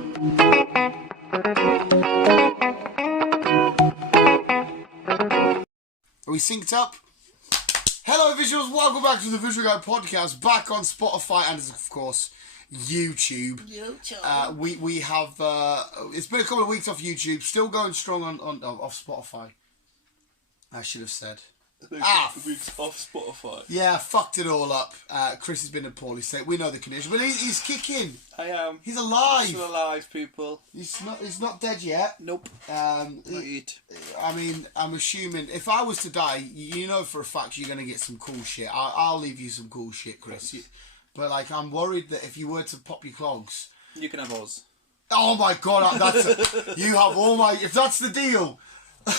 Are we synced up? Hello visuals, welcome back to the Visual Guy Podcast, back on Spotify and of course YouTube. We have it's been a couple of weeks off YouTube, still going strong on off Spotify. I should have said. Weeks off Spotify. Yeah, fucked it all up. Chris has been in poorly state. We know the condition, but he's kicking. I am. He's alive. Still alive, people. He's not dead yet. Nope. Not yet. I mean, I'm assuming if I was to die, you know for a fact you're gonna get some cool shit. I'll leave you some cool shit, Chris. But like, I'm worried that if you were to pop your clogs, You can have Oz. oh my god, you have all my. If that's the deal.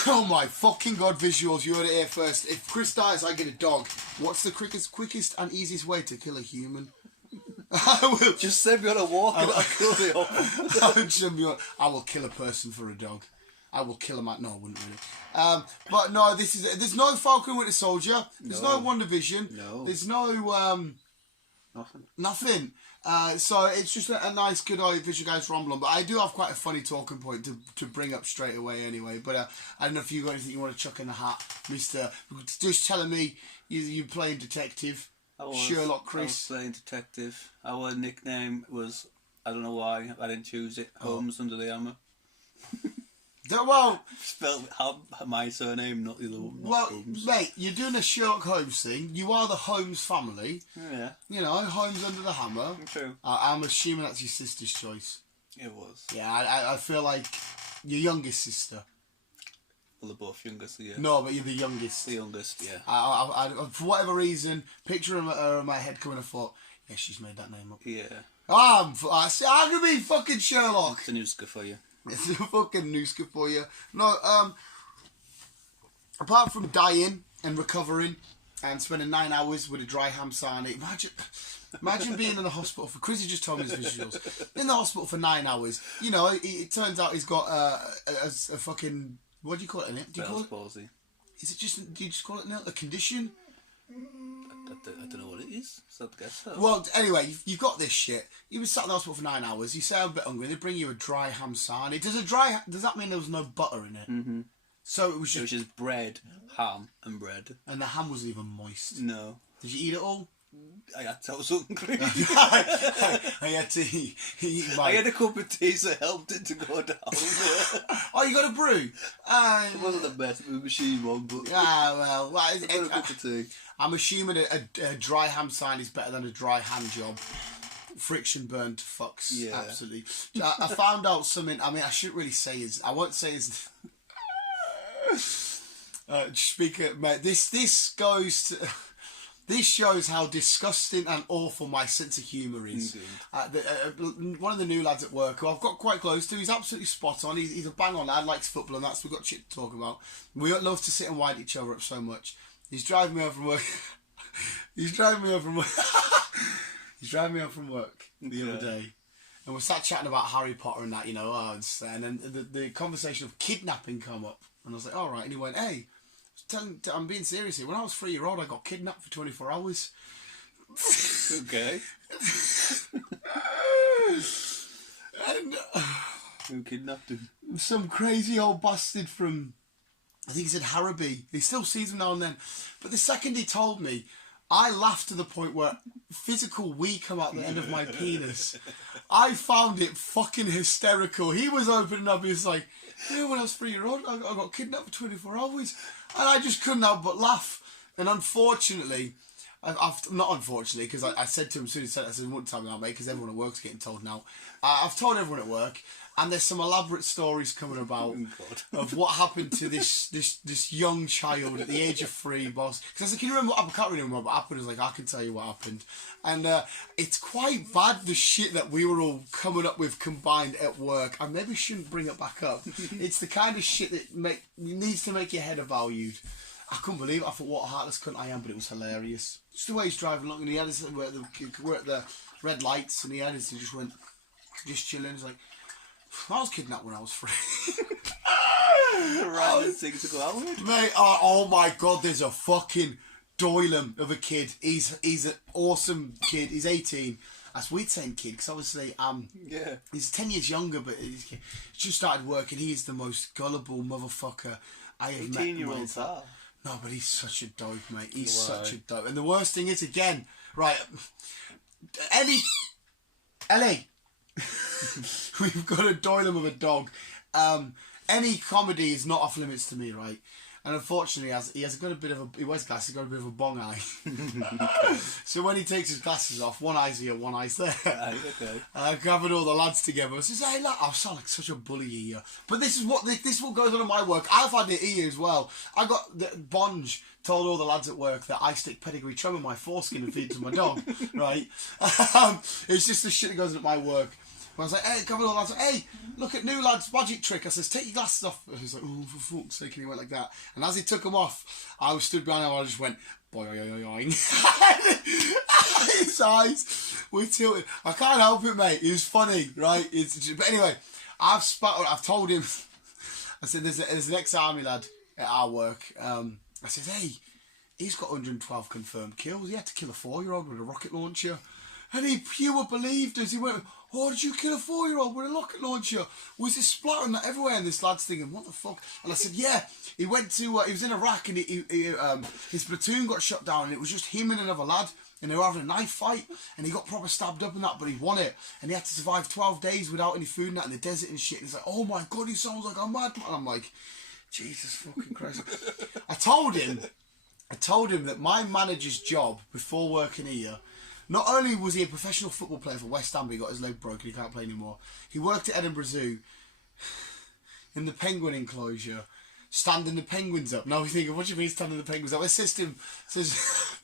Oh my fucking god, visuals, you heard it here first. If Chris dies, I get a dog. What's the quickest and easiest way to kill a human? I will Just send me on a walk and I'll kill the off. I will kill a person for a dog. I will kill him at... No, I wouldn't really. But no, there's no Falcon Winter Soldier. There's no WandaVision. No. There's no... Nothing. So it's just a nice, good old Visual Guys Rumble on. But I do have quite a funny talking point to bring up straight away anyway. But I don't know if you got anything you want to chuck in the hat, Mr. Just telling me you playing detective. Sherlock Chris. I was playing detective. Our nickname was, I don't know why, I didn't choose it, Holmes under the hammer. Well, Spelled my surname, not the other one. well, Holmes. mate, you're doing a Sherlock Holmes thing. You are the Holmes family. Yeah, You know, Holmes under the hammer. true. I'm assuming that's your sister's choice. It was. Yeah, I feel like your youngest sister. Well, they're both younger, so yeah. No, but you're the youngest. The youngest, yeah. I for whatever reason, picture her in my head coming and thought, yeah, she's made that name up. Yeah. I'm gonna be fucking Sherlock. It's a newska for you. It's a fucking nooska for you. No, apart from dying and recovering and spending 9 hours with a dry ham sarnie, imagine being in the hospital for... Chris just told me his visuals. In the hospital for 9 hours. You know, it turns out he's got a fucking... What do you call it in it? Do you call Bell's it? palsy. Is it just... Do you just call it a condition? I don't know what it is, so I guess so. Well, anyway, you've got this shit. You was sat in the hospital for 9 hours. You say I'm a bit hungry. They bring you a dry ham sarnie. Does that mean there was no butter in it? Mm-hmm. So it was It was just... just bread, ham, and bread. And the ham wasn't even moist. No. Did you eat it all? I was hungry. I had to eat my... I had a cup of tea, so it helped it to go down. Oh, you got a brew? It wasn't the best machine one, but... Well, I got a cup of tea. I'm assuming a dry ham sign is better than a dry hand job. Friction burn to fucks. Yeah. Absolutely. I found out something... I mean, I shouldn't really say his... I won't say his... Speaker, mate, this goes to... This shows how disgusting and awful my sense of humour is. One of the new lads at work, who I've got quite close to, he's absolutely spot on. He's a bang on lad, likes football, and we've got shit to talk about. We love to sit and wind each other up so much. He's driving me home from work. He's driving me home from work. He's driving me home from work the other day, and we're sat chatting about Harry Potter and that, you know. And then the conversation of kidnapping come up, and I was like, all right. And he went, hey. I'm being serious here. When I was 3-year-old, I got kidnapped for 24 hours. Okay. And Who kidnapped him? some crazy old bastard from, I think he said Harrowby. He still sees him now and then. But the second he told me, I laughed to the point where physical wee come out the end of my penis. I found it fucking hysterical. He was opening up. He was like, yeah, when I was 3-year-old, I got kidnapped for 24 hours. And I just couldn't help but laugh. And unfortunately, not unfortunately, because I said to him as soon as he said it, I said, wouldn't tell me that, mate, because everyone at work's getting told now. I've told everyone at work, and there's some elaborate stories coming about of what happened to this young child at the age of 3, boss. Because I said, can you remember what happened? I can't really remember what happened. I was like, I can tell you what happened. And it's quite bad, the shit that we were all coming up with combined at work. I maybe shouldn't bring it back up. It's the kind of shit that needs to make your head evaluated. I couldn't believe it. I thought, what a heartless cunt I am, but it was hilarious. Just the way he's driving along, and he had his, we're at the red lights, and he just went, just chilling. He's like, I was kidnapped when I was 3. Random thing to go out with. Mate, oh my god, there's a fucking doilum of a kid. He's an awesome kid. He's 18. That's weird saying kid, because obviously Yeah. he's 10 years younger, but he's just started work, and he's the most gullible motherfucker I have met. 18-year-olds are. No, but he's such a dope, mate. He's Why? such a dope. And the worst thing is, again, right, Ellie, we've got a doylem of a dog. Any comedy is not off limits to me, right? And unfortunately, he has got he wears glasses, he's got a bit of a bong eye. So when he takes his glasses off, one eye's here, one eye's there. Right, okay. Gathered all the lads together. I says, hey, look, I sound like such a bully here. But this is what goes on in my work. I've had it here as well. I got Bonge told all the lads at work that I stick pedigree trim in my foreskin and feed it to my dog. Right? It's just the shit that goes on at my work. I was like, hey, come on, lads. Hey, look at new lad's magic trick. I says, take your glasses off. He was like, oh, for fuck's sake. And he went like that. And as he took them off, I was stood behind him and I just went, boing. His eyes were tilted. I can't help it, mate. It was funny, right? But anyway, I've told him, I said, there's an ex-army lad at our work. I said, hey, he's got 112 confirmed kills. He had to kill a 4-year-old with a rocket launcher. And he pure believed us. He went, oh, did you kill a 4-year-old with a rocket launcher? Was it splattering that everywhere? And this lad's thinking, what the fuck? And I said, yeah. He went to, he was in Iraq and his platoon got shot down and it was just him and another lad. And they were having a knife fight. And he got proper stabbed up and that, but he won it. And he had to survive 12 days without any food and that in the desert and shit. And he's like, oh my God, he sounds like a madman. And I'm like, Jesus fucking Christ. I told him that my manager's job before working here, not only was he a professional football player for West Ham, but he got his leg broken, he can't play anymore. He worked at Edinburgh Zoo in the penguin enclosure, standing the penguins up. Now we're thinking, what do you mean standing the penguins up? My system says,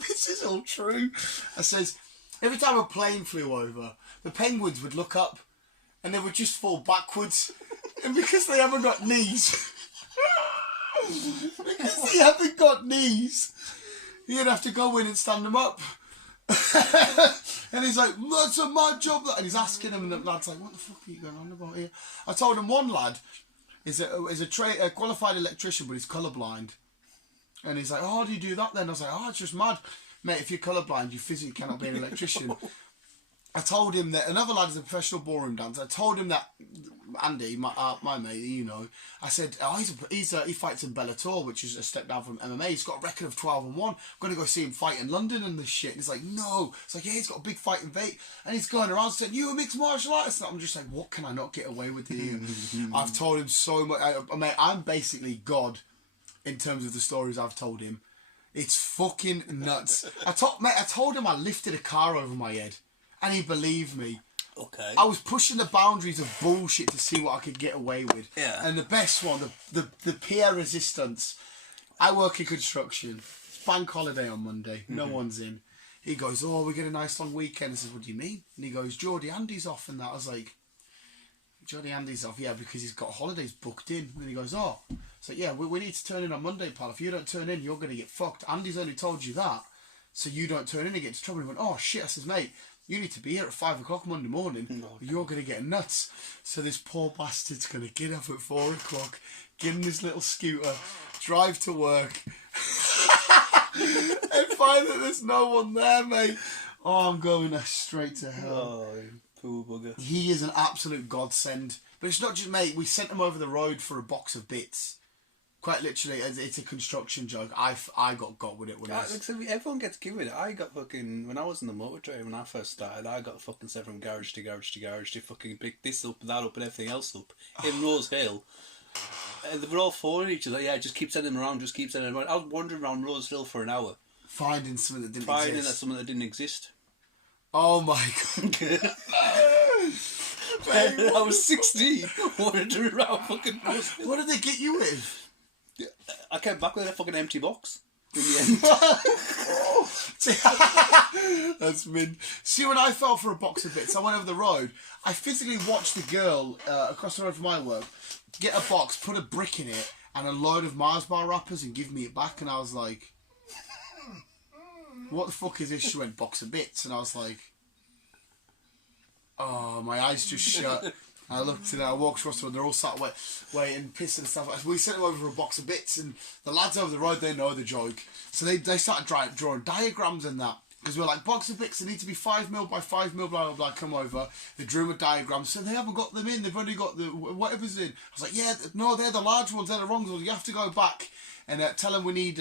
this is all true. I says, every time a plane flew over, the penguins would look up and they would just fall backwards. And because they haven't got knees, you'd have to go in and stand them up. And he's like, that's a mad job. And he's asking him, and the lad's like, what the fuck are you going on about here? I told him one lad is a qualified electrician, but he's colourblind. And he's like, oh, how do you do that then? I was like, oh, it's just mad. Mate, if you're colourblind, you physically cannot be an electrician. I told him that another lad is a professional ballroom dancer. I told him that Andy, my mate, you know, I said, oh, he fights in Bellator, which is a step down from MMA. He's got a record of 12-1. I'm going to go see him fight in London and this shit. And he's like, no. It's like, yeah, he's got a big fight in Vegas. And he's going around saying, you a mixed martial artist? And I'm just like, what can I not get away with here? I've told him so much. Mate, I'm basically God in terms of the stories I've told him. It's fucking nuts. I told him I lifted a car over my head. And he believed me. Okay. I was pushing the boundaries of bullshit to see what I could get away with. Yeah. And the best one, the peer resistance. I work in construction. It's bank holiday on Monday. No one's in. He goes, oh, we get a nice long weekend. I says, what do you mean? And he goes, Geordie Andy's off and that. I was like, Geordie Andy's off? Yeah, because he's got holidays booked in. And he goes, oh. So yeah, we need to turn in on Monday, pal. If you don't turn in, you're going to get fucked. Andy's only told you that. So you don't turn in and get into trouble. He went, oh shit. I says, mate, you need to be here at 5 o'clock Monday morning. No, you're going to get nuts. So this poor bastard's going to get up at 4 o'clock, get in his little scooter, drive to work, and find that there's no one there, mate. Oh, I'm going straight to hell. Oh, poor bugger. He is an absolute godsend. But it's not just, mate, we sent him over the road for a box of bits. Quite literally, it's a construction joke. I got with it when everyone gets given it. I got fucking, when I was in the motor trade when I first started, I got fucking sent from garage to garage to garage to fucking pick this up, that up, and everything else up in Rose Hill. And they were all phoning each other. Yeah, just keep sending them around. Just keep sending them around. I was wandering around Rose Hill for an hour, finding something that didn't finding exist. something that didn't exist. Oh my God. I was 16, wandering around fucking Rose Hill. What did they get you with? I came back with a fucking empty box in the end. That's min. See, when I fell for a box of bits, I went over the road. I physically watched the girl across the road from my work get a box, put a brick in it, and a load of Mars bar wrappers, and give me it back. And I was like, "What the fuck is this?" She went, "Box of bits," and I was like, "Oh, my eyes just shut." I looked at it, I walked across the road, they're all sat waiting, pissing and stuff. We sent them over for a box of bits, and the lads over the road, they know the joke. So they started drawing diagrams and that. Because we're like, box of bits, they need to be 5mm by 5mm, blah, blah, blah, come over. They drew a diagram, so they haven't got them in, they've only got the whatever's in. I was like, yeah, no, they're the large ones, they're the wrong ones, you have to go back and tell them we need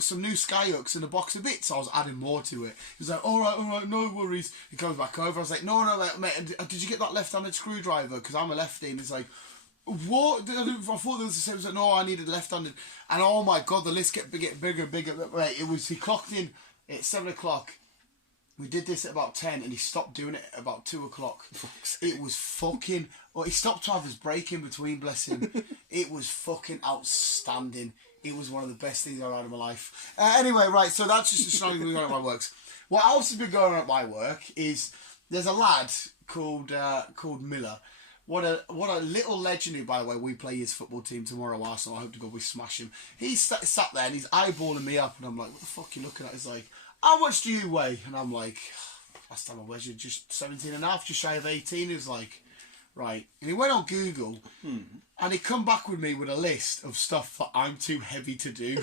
some new skyhooks and a box of bits. I was adding more to it. He's like, all right, no worries. He comes back over, I was like, no, mate, did you get that left-handed screwdriver? Because I'm a lefty, and he's like, what? I thought there was the same. Like, no, I needed left-handed. And oh my god, the list kept getting bigger and bigger. Right, he clocked in at 7 o'clock. We did this at about 10, and he stopped doing it at about 2 o'clock. It was fucking... Well, he stopped to have his break in between, bless him. It was fucking outstanding. It was one of the best things I've had in my life. Anyway, right, so that's just a strong going on at my works. What else has been going on at my work is there's a lad called Miller. What a little legend who, by the way, we play his football team tomorrow, Arsenal. I hope to God we smash him. He's sat there and he's eyeballing me up, and I'm like, what the fuck are you looking at? He's like, how much do you weigh? And I'm like, last time I measured just 17 and a half, just shy of 18. He was like, right. And he went on Google and he come back with me with a list of stuff that I'm too heavy to do.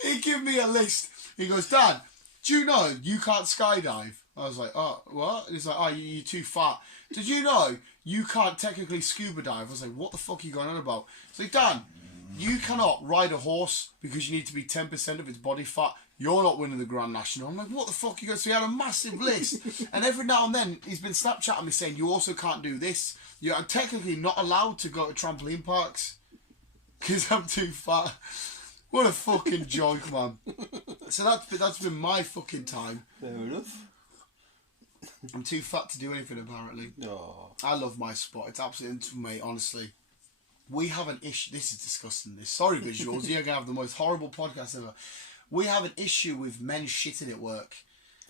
He gave me a list. He goes, Dad, do you know you can't skydive? I was like, oh, what? And he's like, oh, you're too fat. Did you know you can't technically scuba dive? I was like, what the fuck are you going on about? He's like, Dan, you cannot ride a horse because you need to be 10% of its body fat. You're not winning the Grand National. I'm like, what the fuck? He goes, so he had a massive list. And every now and then, he's been Snapchatting me saying, you also can't do this. You're technically not allowed to go to trampoline parks because I'm too fat. What a fucking joke, man. So that's been my fucking time. Fair enough. I'm too fat to do anything, apparently. Oh. I love my sport. It's absolutely, mate, honestly. We have an issue. This is disgusting. Sorry, visuals. You're going to have the most horrible podcast ever. We have an issue with men shitting at work.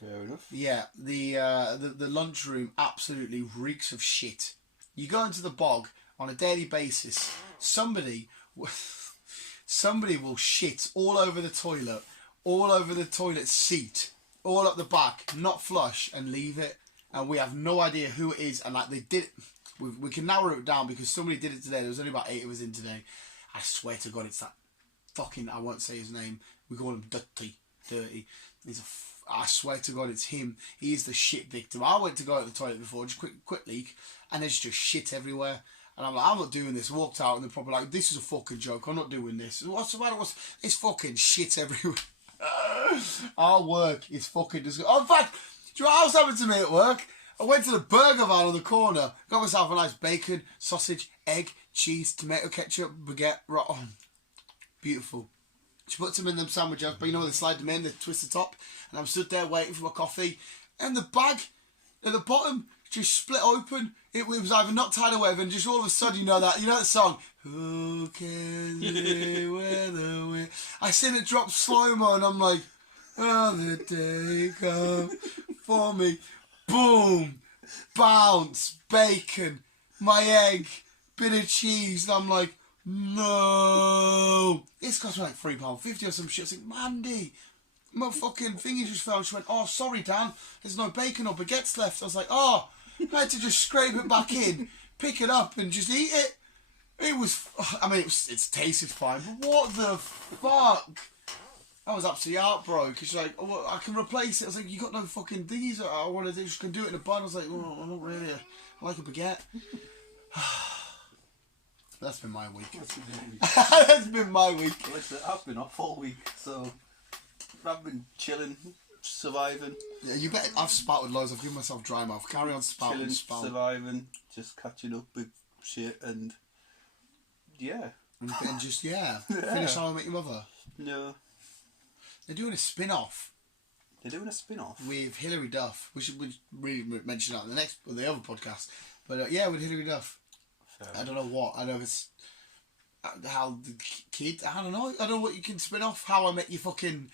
Fair enough. Yeah, the lunchroom absolutely reeks of shit. You go into the bog on a daily basis. Somebody will shit all over the toilet seat, all up the back, not flush, and leave it. And we have no idea who it is. And like they did, we can narrow it down because somebody did it today. There was only about 8 of us in today. I swear to God, it's that fucking, I won't say his name. We call him Dirty. I swear to God, it's him. He is the shit victim. I went to go to the toilet before, just quick leak, and there's just shit everywhere. And I'm like, I'm not doing this. Walked out, and they're probably like, this is a fucking joke. I'm not doing this. What's the matter? It's fucking shit everywhere. Our work is fucking disgusting. Oh, in fact, do you know what else happened to me at work? I went to the burger van on the corner, got myself a nice bacon, sausage, egg, cheese, tomato ketchup, baguette. Right on. Beautiful. She puts them in them sandwiches, but you know, they slide them in, they twist the top, and I'm stood there waiting for my coffee, and the bag at the bottom just split open. It was either not tied or whatever, and just all of a sudden, you know that song, who can say where the wind... I seen it drop slow-mo, and I'm like, oh, the day come for me. Boom, bounce, bacon, my egg, bit of cheese, and I'm like, no. It's cost me like £3.50 or some shit. I was like, Mandy, my fucking thingy just fell. She went, oh, sorry, Dan, there's no bacon or baguettes left. I was like, oh, I had to just scrape it back in, pick it up, and just eat it. It was, I mean, it's tasted fine, but what the fuck? I was absolutely heartbroken. She's like, oh, I can replace it. I was like, you got no fucking thingies. I want to do, just can do it in a bun. I was like, oh, not really. I like a baguette. That's been my week. That's been my week. Listen, I've been off all week, so I've been chilling, surviving. Yeah, you bet. I've spouted loads. I've given myself dry mouth. Carry on spouting, surviving, just catching up with shit, and yeah. And just, yeah. Finish How I Met Your Mother. No. They're doing a spin-off. They're doing a spin-off? With Hilary Duff. We should really mention that in the other podcast. But yeah, with Hilary Duff. Fair. I don't know what. I know it's how the kid. I don't know. I don't know what you can spin off. How I Met Your fucking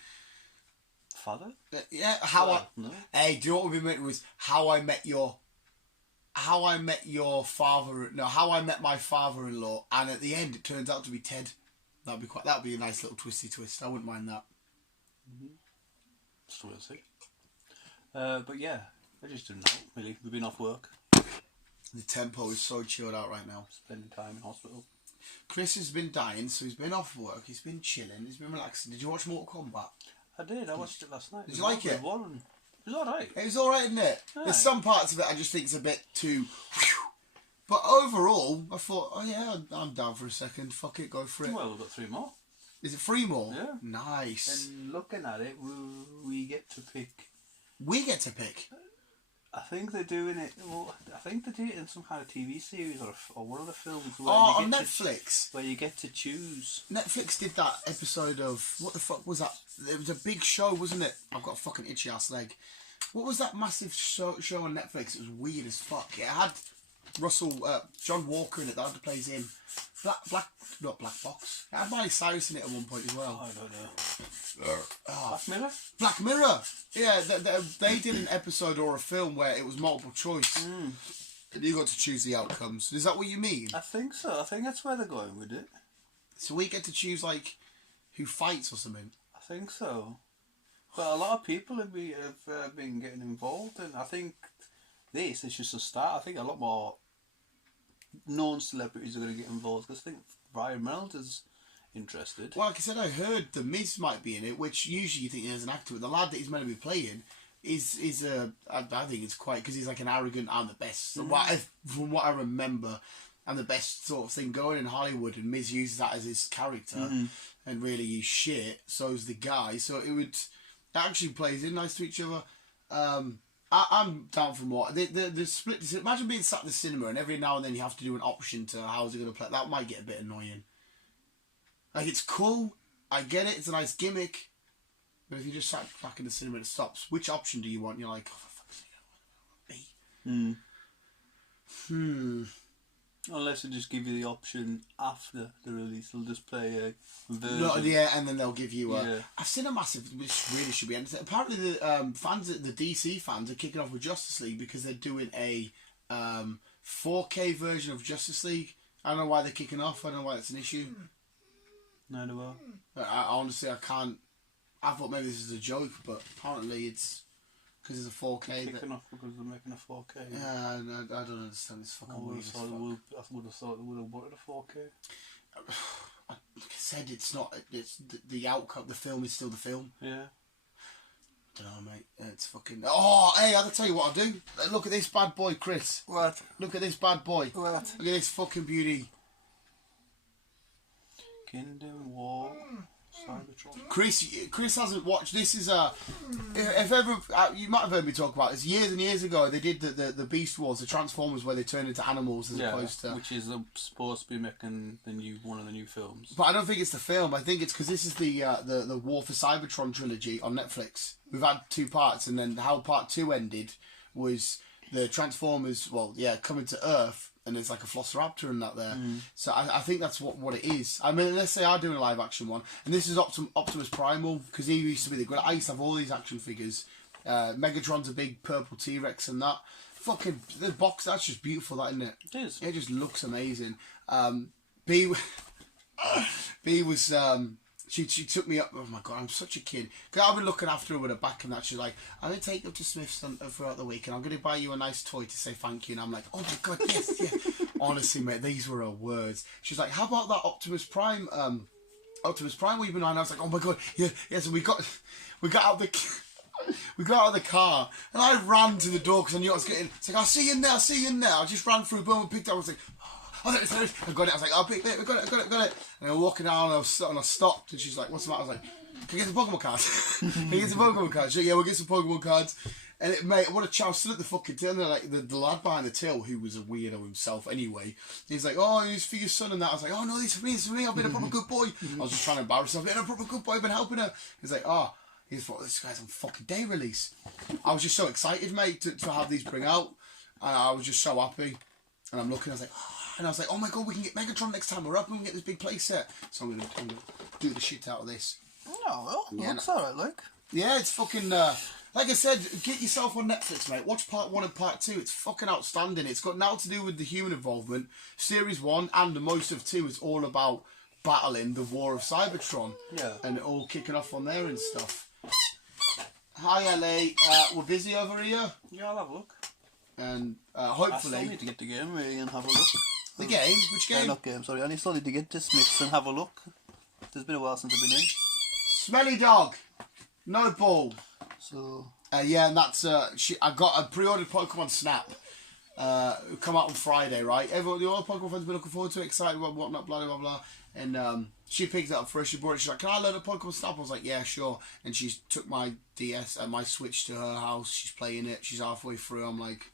father. Yeah. No. Hey, do you know what we meant was How I Met Your father. No, How I Met My Father-in-Law. And at the end, it turns out to be Ted. That'd be a nice little twisty twist. I wouldn't mind that. So we'll see. But yeah, I just don't know. Really, we've been off work. The tempo is so chilled out right now. Spending time in hospital. Chris has been dying, so he's been off work. He's been chilling. He's been relaxing. Did you watch Mortal Kombat? I did. I watched it last night. Did you like it? It was alright. It was alright, isn't it? Aye. There's some parts of it I just think it's a bit too... But overall, I thought, oh yeah, I'm down for a second. Fuck it, go for it. Well, we've got 3 more. Is it 3 more? Yeah. Nice. And looking at it, we get to pick. We get to pick. I think they're doing it. Well, I think they're doing it in some kind of TV series or one of the films. Where Oh, you on get Netflix. where you get to choose. Netflix did that episode of... What the fuck was that? It was a big show, wasn't it? I've got a fucking itchy ass leg. What was that massive show on Netflix? It was weird as fuck. It had John Walker in it. That plays him. Not Black Box. It had Miley Cyrus in it at one point as well. I don't know. Black Mirror? Black Mirror. Yeah, they did an episode or a film where it was multiple choice. And you got to choose the outcomes. Is that what you mean? I think so. I think that's where they're going with it. So we get to choose like who fights or something. I think so. But a lot of people have been getting involved, and I think this is just a start. I think a lot more known celebrities are going to get involved, because I think Ryan Reynolds is interested. Well, like I said, I heard The Miz might be in it, which usually you think there's an actor. But the lad that he's meant to be playing is I think it's quite, because he's like an arrogant, I'm the best. So from what I remember, I'm the best sort of thing going in Hollywood, and Miz uses that as his character, and really he's shit. So's the guy. So it actually plays in nice to each other. I'm down for more. The split. Imagine being sat in the cinema and every now and then you have to do an option to how's it going to play. That might get a bit annoying. Like, it's cool. I get it. It's a nice gimmick. But if you just sat back in the cinema and it stops, which option do you want? You're like, oh, for fuck's sake, B. Unless they just give you the option after the release, they'll just play a version. No, yeah, and then they'll give you a... Yeah. I've seen a massive... Which really should be entertaining. Apparently the the DC fans are kicking off with Justice League because they're doing a 4K version of Justice League. I don't know why they're kicking off. I don't know why that's an issue. Neither will. I honestly, I can't... I thought maybe this is a joke, but apparently it's... Because it's a 4K. Kicking off because they're making a 4K. Yeah, I don't understand. It's fucking weird as fuck. I would have thought they would have wanted a 4K. Like I said, it's not... It's the outcome. The film is still the film. Yeah. I don't know, mate. It's fucking... Oh, hey, I'll tell you what I'll do. Look at this bad boy, Chris. What? Look at this bad boy. What? Look at this fucking beauty. Kingdom War Cybertron. Chris hasn't watched. This is if ever you might have heard me talk about this years and years ago. They did the Beast Wars, the Transformers, where they turn into animals as opposed to. Which is supposed to be making one of the new films. But I don't think it's the film. I think it's because this is the War for Cybertron trilogy on Netflix. We've had 2 parts, and then how part 2 ended was the Transformers. Well, yeah, coming to Earth. And there's like a Velociraptor and that there. So I think that's what it is. I mean, unless they are doing a live action one. And this is Optimus Primal, because he used to be the good. I used to have all these action figures. Megatron's a big purple T-Rex and that. Fucking, the box, that's just beautiful, that, isn't it? It is. It just looks amazing. B was... She took me up. Oh my god, I'm such a kid. Cause I've been looking after her with her back and that. She's like, I'm gonna take you up to Smith's throughout the week, and I'm gonna buy you a nice toy to say thank you. And I'm like, oh my god, yes, yes. Honestly, mate, these were her words. She's like, how about that Optimus Prime? Optimus Prime we've been on. And I was like, oh my god, yeah, yes. And we got out of the car, and I ran to the door because I knew I was getting. It's like, I'll see you in there. I'll see you in there. I just ran through, boom, and picked it up. I was like, oh, there it is. I got it. I was like, I'll pick it. I got it. And I was walking down, and I stopped, and she's like, what's the matter? I was like, can I get some Pokemon cards? Can I get some Pokemon cards? She, yeah, we'll get some Pokemon cards. And mate, what a chow. Stood at the fucking till, and like the lad behind the till, who was a weirdo himself anyway, he's like, oh, it's for your son and that. I was like, oh no, this is for me. I've been a proper good boy. I was just trying to embarrass myself. I've been a proper good boy. I've been helping her. He's like, oh, he thought this guy's on fucking day release. I was just so excited, mate, to have these bring out. And I was just so happy. And I'm looking, I was like, oh. And I was like, oh my god, we can get Megatron next time we're up and we can get this big play set. So I'm gonna do the shit out of this. Oh, well, looks alright, like. Yeah, it's fucking, like I said, get yourself on Netflix, mate. Watch part 1 and part 2. It's fucking outstanding. It's got now to do with the human involvement. Series 1 and the most of 2 is all about battling the War of Cybertron. Yeah. And it all kicking off on there and stuff. Hi, LA. We're busy over here. Yeah, I'll have a look. And hopefully... I still need to get the game ready and have a look. The game? Which game? Not game, sorry. I need to dig into Smiths and have a look. It's been a while since I've been in. Smelly Dog. No ball. So... yeah, and that's... I got a pre-ordered Pokemon Snap. Come out on Friday, right? Everyone, the other Pokemon fans have been looking forward to it, excited about whatnot, blah, blah, blah. And she picked it up for us. She brought it. She's like, can I learn a Pokemon Snap? I was like, yeah, sure. And she took my DS and my Switch to her house. She's playing it. She's halfway through. I'm like...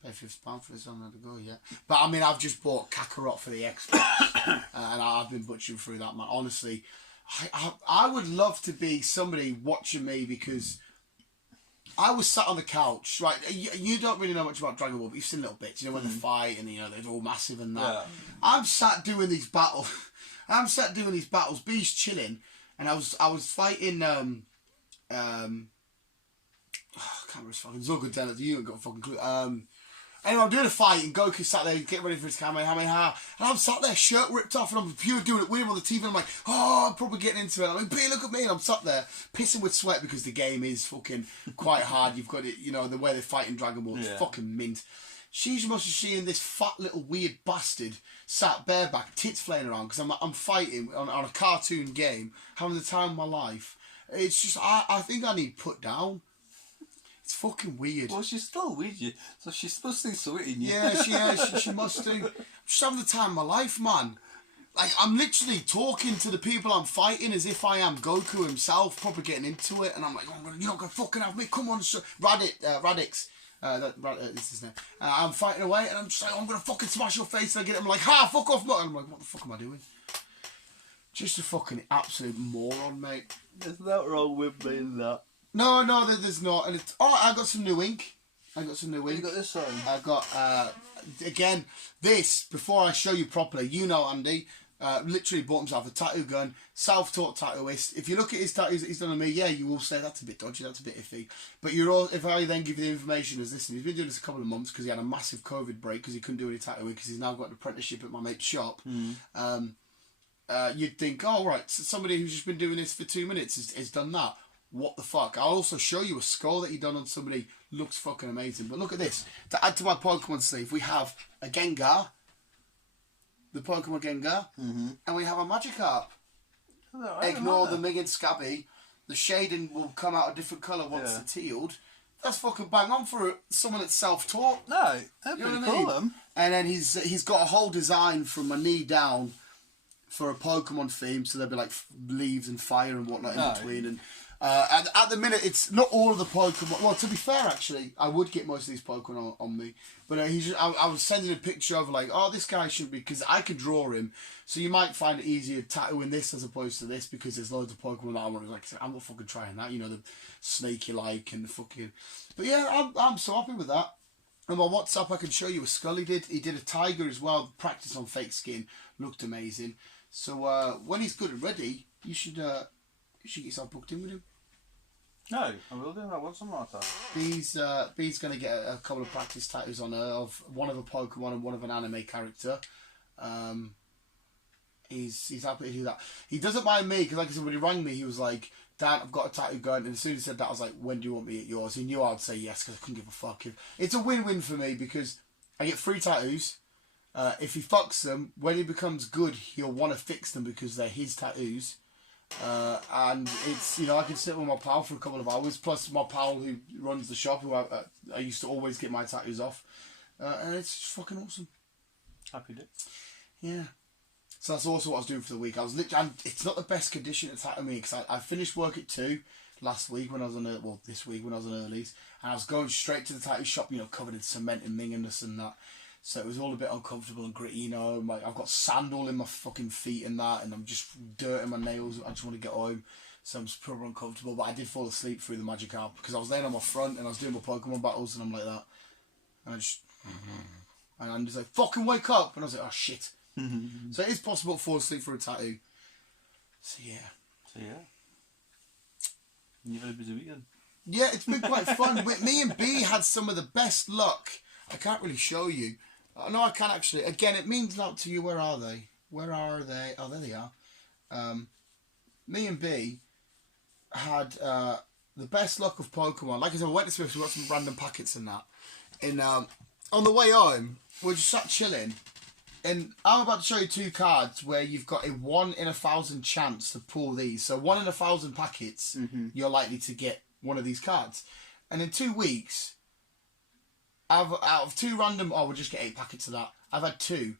Pay £50 for this, I'm going to go, yeah. But I mean, I've just bought Kakarot for the Xbox, and I've been butchering through that, man. Honestly, I would love to be somebody watching me, because I was sat on the couch, right? You don't really know much about Dragon Ball, but you've seen little bits, you know, when they fight and, you know, they're all massive and that. Yeah. I'm sat doing these battles. B's chilling, and I was fighting. I can't remember his fucking Zogoden. You ain't got a fucking clue. Anyway, I'm doing a fight, and Goku sat there getting ready for his Kamehameha, and I'm sat there, shirt ripped off, and I'm pure doing it with him on the TV, and I'm like, oh, I'm probably getting into it. I'm like, B, look at me, and I'm sat there pissing with sweat, because the game is fucking quite hard. You've got it, you know, the way they're fighting Dragon Ball, it's fucking mint. She's must have seen this fat little weird bastard sat bareback, tits flaying around, because I'm fighting on a cartoon game, having the time of my life. It's just, I think I need put down. It's fucking weird. Well, she's still with you, so she's supposed to see something in you. Yeah, she must do. I'm just having the time of my life, man. Like, I'm literally talking to the people I'm fighting as if I am Goku himself, probably getting into it, and I'm like, oh, you're not going to fucking have me, come on, Radix. This is his name. I'm fighting away, and I'm just like, I'm going to fucking smash your face, and I get him like, ha, fuck off, mate. And I'm like, what the fuck am I doing? Just a fucking absolute moron, mate. There's nothing wrong with being that. No, there's not. And I got some new ink. You got this on? I got, again, this, before I show you properly, you know Andy, literally bought himself a tattoo gun, self-taught tattooist. If you look at his tattoos that he's done on me, yeah, you will say that's a bit dodgy, that's a bit iffy. But if I then give you the information as listen, he's been doing this a couple of months because he had a massive COVID break because he couldn't do any tattooing because he's now got an apprenticeship at my mate's shop. You'd think, oh, right, so somebody who's just been doing this for 2 minutes has done that. What the fuck? I'll also show you a skull that he done on somebody. Looks fucking amazing. But look at this. To add to my Pokemon sleeve, we have a Gengar. The Pokemon Gengar. And we have a Magikarp. Ignore the Mig and Scabby. The shading will come out a different colour once it's healed. That's fucking bang on for someone that's self-taught. No, that'd be cool. And then he's got a whole design from my knee down for a Pokemon theme. So there'll be like leaves and fire and whatnot in between. And at the minute, it's not all of the Pokemon. Well, to be fair, actually, I would get most of these Pokemon on me. But I was sending a picture of like, oh, this guy should be, because I could draw him. So you might find it easier tattooing this as opposed to this, because there's loads of Pokemon that I want to, like, I'm not fucking trying that. You know, the snake you like and the fucking... But yeah, I'm so happy with that. And my WhatsApp, I can show you a skull he did. He did a tiger as well, practice on fake skin. Looked amazing. So when he's good and ready, you should get yourself booked in with him. No, I will do. I want something like that. B's going to get a couple of practice tattoos on her of one of a Pokemon and one of an anime character. He's happy to do that. He doesn't mind me, because like I said, when he rang me, he was like, Dad, I've got a tattoo going. And as soon as he said that, I was like, when do you want me at yours? He knew I'd say yes, because I couldn't give a fuck. It's a win-win for me, because I get free tattoos. If he fucks them, when he becomes good, he'll want to fix them because they're his tattoos. And it's, you know, I can sit with my pal for a couple of hours, plus my pal who runs the shop, who I used to always get my tattoos off, and it's just fucking awesome. Happy day. Yeah. So that's also what I was doing for the week. I was literally, it's not the best condition to tattoo me, because I finished work at 2 last week when I was on this week when I was on earlies, and I was going straight to the tattoo shop, you know, covered in cement and minginess and that. So it was all a bit uncomfortable and gritty, you know. I've got sand all in my fucking feet and that, and I'm just dirt in my nails. I just want to get home, so I'm just probably uncomfortable. But I did fall asleep through the Magikarp, because I was laying on my front and I was doing my Pokemon battles, and I'm like that, and I just and I'm just like, fucking wake up, and I was like, oh shit. So it is possible to fall asleep for a tattoo. So yeah. You've had a busy weekend. Yeah, it's been quite fun. Me and B had some of the best luck. I can't really show you. No, I can actually. Again, it means a lot to you. Where are they? Oh, there they are. Me and B had the best luck of Pokemon. Like I said, we went to Smith's, we got some random packets and that. on the way home, we're just sat chilling, and I'm about to show you 2 cards where you've got a 1 in 1,000 chance to pull these. So 1 in 1,000 packets, you're likely to get one of these cards. And in 2 weeks, out of 2 random, we'll just get 8 packets of that. I've had 2.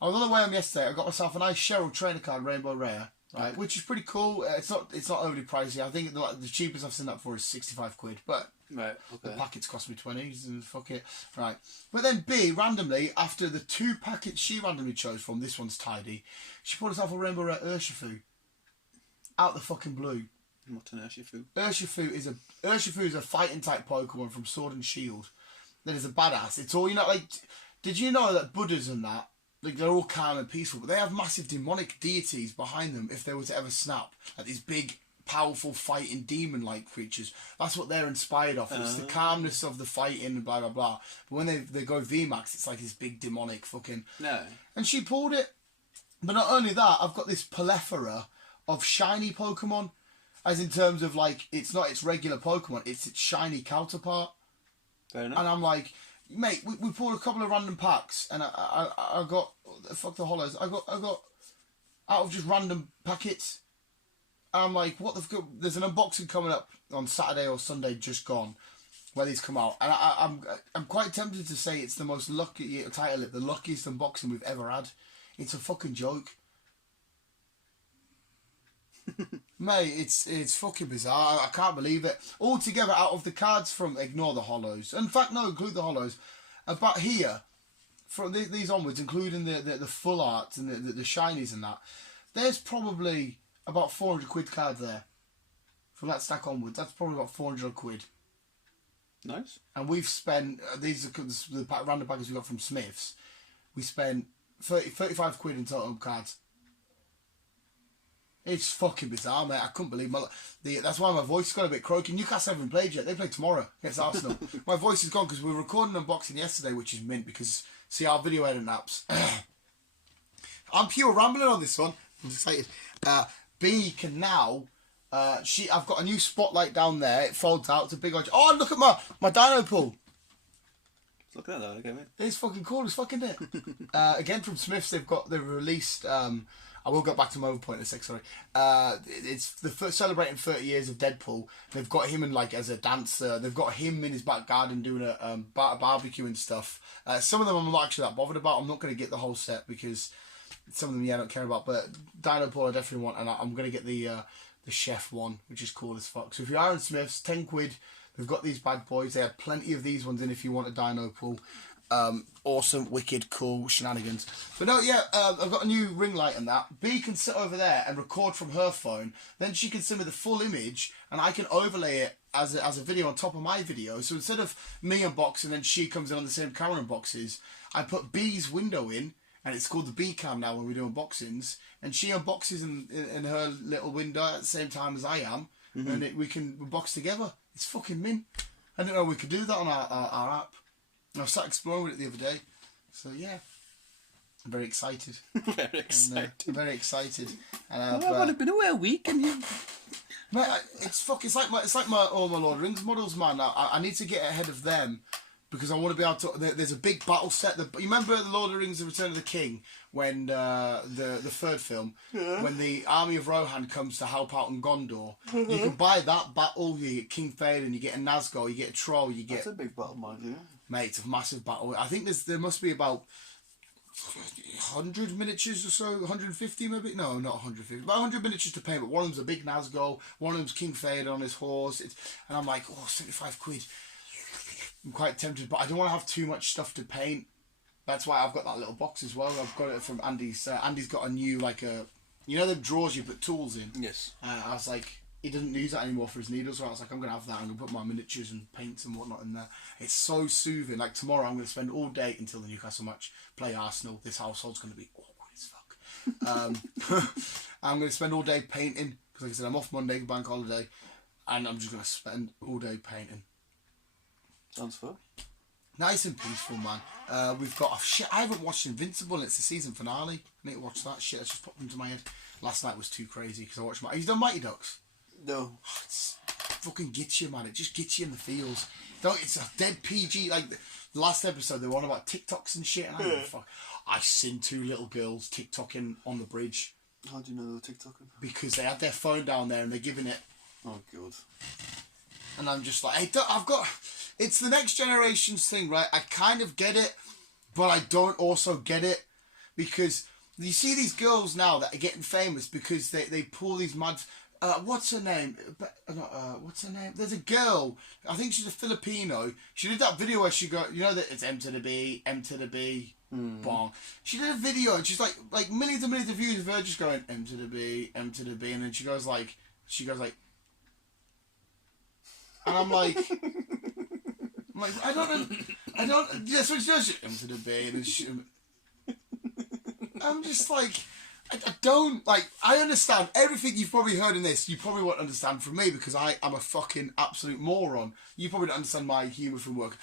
I was on the way home yesterday. I got myself a nice Cheryl trainer card, Rainbow Rare, right, which is pretty cool. It's not overly pricey. I think the cheapest I've seen that for is 65 quid, but Right, okay. the packets cost me 20, so fuck it. Right. But then B, randomly, after the 2 packets she randomly chose from, this one's tidy, she pulled herself a Rainbow Rare Urshifu. Out the fucking blue. What an Urshifu? Urshifu is a fighting type Pokemon from Sword and Shield. That is a badass. It's all, like, did you know that Buddhas and that, like, they're all calm and peaceful, but they have massive demonic deities behind them if they were to ever snap. Like these big, powerful, fighting, demon-like creatures. That's what they're inspired off. It's the calmness of the fighting, blah, blah, blah. But when they go VMAX, it's like this big, demonic fucking... No. And she pulled it. But not only that, I've got this plethora of shiny Pokemon. As in terms of, like, it's not its regular Pokemon, it's its shiny counterpart. Fair enough. And I'm like... Mate, we pulled a couple of random packs, and I got fuck the hollows. I got out of just random packets. I'm like, what the? There's an unboxing coming up on Saturday or Sunday, just gone, where these come out, and I'm quite tempted to say it's the most lucky title, the luckiest unboxing we've ever had. It's a fucking joke. Mate, it's fucking bizarre. I can't believe it. Altogether, out of the cards from, ignore the hollows. In fact, no, include the hollows. About here, from these onwards, including the full art and the shinies and that, there's probably about 400 quid cards there. From that stack onwards, that's probably about 400 quid. Nice. And we've spent, these are the random packets we got from Smiths, we spent 35 quid in total on cards. It's fucking bizarre, mate. I couldn't believe that's why my voice has got a bit croaky. Newcastle haven't played yet. They play tomorrow against Arsenal. My voice is gone because we were recording an unboxing yesterday, which is mint because, see, our video editing apps. I'm pure rambling on this one. I'm excited. B can now... I've got a new spotlight down there. It folds out. It's a big old... Oh, look at my dino pool. Look at that, though. Okay, mate. It's fucking cool as fucking it. Again, from Smiths, they've released... I will get back to my other point in a sec, sorry. It's the first celebrating 30 years of Deadpool. They've got him in, like, as a dancer. They've got him in his back garden doing a barbecue and stuff. Some of them I'm not actually that bothered about. I'm not going to get the whole set because some of them, I don't care about. But Dino Pool I definitely want, and I'm going to get the chef one, which is cool as fuck. So if you are in Smiths, 10 quid. They've got these bad boys. They have plenty of these ones in if you want a Dino Pool. Awesome, wicked, cool shenanigans. But no, yeah, I've got a new ring light and that. B can sit over there and record from her phone. Then she can send me the full image, and I can overlay it as a video on top of my video. So instead of me unboxing and then she comes in on the same camera and unboxes, I put B's window in, and it's called the B cam now when we do unboxings. And she unboxes in her little window at the same time as I am, and we can unbox together. It's fucking mint. I didn't know we could do that on our app. I started exploring with it the other day, so yeah, I'm very excited. Very excited. Very excited. And I've only been away a week, and you. Mate, it's like my all my Lord of the Rings models, man. I need to get ahead of them because I want to be able to. There's a big battle set. You remember the Lord of the Rings: The Return of the King when the third film, when the army of Rohan comes to help out in Gondor. You can buy that battle. You get King Theoden, you get a Nazgul, you get a troll, you get. That's a big battle, mind you. Mate, it's a massive battle. I think there must be about 100 miniatures or so, 150 maybe? No, not 150. About 100 miniatures to paint, but one of them's a big Nazgul, one of them's King Theoden on his horse. And I'm like, 75 quid. I'm quite tempted, but I don't want to have too much stuff to paint. That's why I've got that little box as well. I've got it from Andy's. Andy's got a new, like a... You know the drawers you put tools in? Yes. I was like... He doesn't use that anymore for his needles, so I was like, I'm going to have that. I'm going to put my miniatures and paints and whatnot in there. It's so soothing. Like, tomorrow I'm going to spend all day until the Newcastle match, play Arsenal. This household's going to be awkward as fuck. I'm going to spend all day painting, because like I said, I'm off Monday, bank holiday, and I'm just going to spend all day painting. Sounds fun. Nice and peaceful, man. We've got... shit, I haven't watched Invincible. It's the season finale. I need to watch that shit. That's just popped into my head. Last night was too crazy, because I watched He's done Mighty Ducks. No. It fucking gets you, man. It just gets you in the feels. It's a dead PG. Like the last episode they were on about TikToks and shit, and I go, fuck. I seen 2 little girls TikToking on the bridge. How do you know they were TikToking? Because they had their phone down there and they're giving it. Oh, God. And I'm just like, it's the next generation's thing, right? I kind of get it, but I don't also get it. Because you see these girls now that are getting famous because they pull these mad... what's her name? What's her name? There's a girl, I think she's a Filipino. She did that video where she got, you know that it's M to the B, bong. She did a video and she's like millions and millions of views of her just going M to the B, and then she goes like, and I'm like, I don't, that's what she does, M to the B, and then I'm just like, I don't, like, I understand everything you've probably heard in this, you probably won't understand from me because I'm a fucking absolute moron. You probably don't understand my humour from work.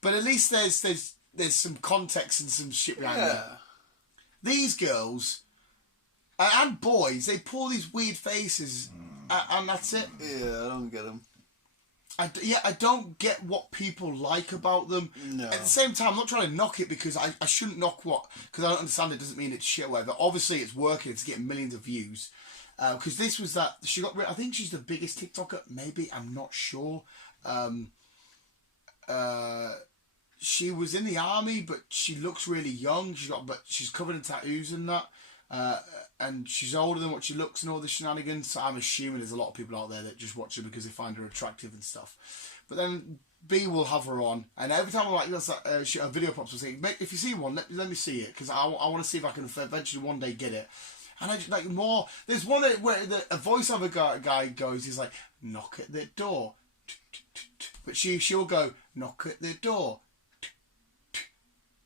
But at least there's some context and some shit behind it. These girls and boys, they pull these weird faces and that's it. Yeah, I don't get them. I don't get what people like about them. No. At the same time, I'm not trying to knock it because I shouldn't knock because I don't understand it doesn't mean it's shit or whatever. Obviously, it's working. It's getting millions of views. Because this was that... I think she's the biggest TikToker. Maybe. I'm not sure. She was in the army, but she looks really young. But she's covered in tattoos and that. And she's older than what she looks and all the shenanigans. So I'm assuming there's a lot of people out there that just watch her because they find her attractive and stuff. But then B will have her on, and every time I'm like, a video pops, I'm saying, if you see one, let me see it because I want to see if I can eventually one day get it. And I just like more. There's one where a voiceover guy goes, he's like, knock at the door, but she'll go, knock at the door,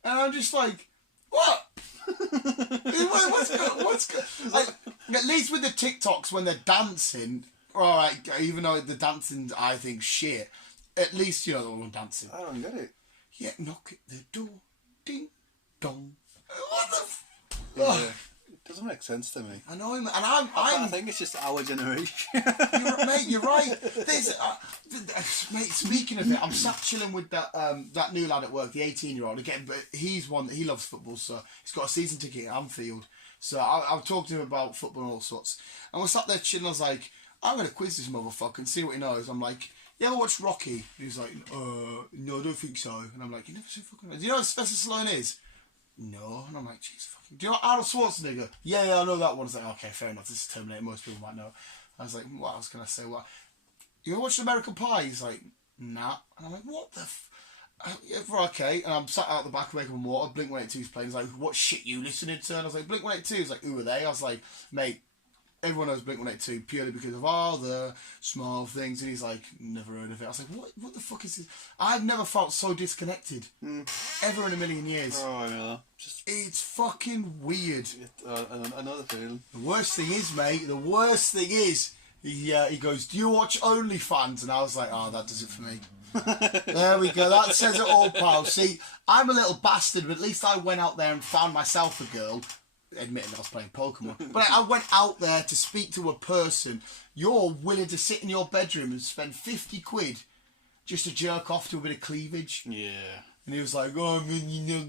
and I'm just like, what? what's good? Like, at least with the TikToks when they're dancing, alright, even though the dancing I think shit, at least you know they're all dancing. I don't get it. Yeah, knock at the door, ding dong. What the? Yeah. It doesn't make sense to me. I know, and I think it's just our generation. You're right. Mate, speaking of it, I'm sat chilling with that new lad at work, the 18-year-old. Again, but he loves football, so he's got a season ticket at Anfield. So I'll talk to him about football and all sorts. And we're sat there chilling. I was like, I'm gonna quiz this motherfucker and see what he knows. I'm like, you ever watched Rocky? And he's like, no, I don't think so. And I'm like, you never seen fucking. Do you know what Sylvester Stallone is? No. And I'm like, jeez, fucking. Do you know Arnold Schwarzenegger? Yeah, I know that one. I was like, okay, fair enough. This is Terminator. Most people might know. I was like, what else can I say? What? You ever watched American Pie? He's like, nah. And I'm like, what the okay. And I'm sat out the back making water. Blink-182's playing. He's like, what shit you listening to? And I was like, Blink-182. He's like, who are they? I was like, mate, everyone knows Blink-182 purely because of all the small things. And he's like, never heard of it. I was like, what the fuck is this? I've never felt so disconnected. Ever in a million years. Oh, yeah. It's fucking weird. I know the feeling. The worst thing is, mate, he goes, do you watch OnlyFans? And I was like, oh, that does it for me. There we go. That says it all, pal. See, I'm a little bastard, but at least I went out there and found myself a girl. Admitting I was playing Pokemon. But I went out there to speak to a person. You're willing to sit in your bedroom and spend 50 quid just to jerk off to a bit of cleavage? Yeah. And he was like, oh, man, you know,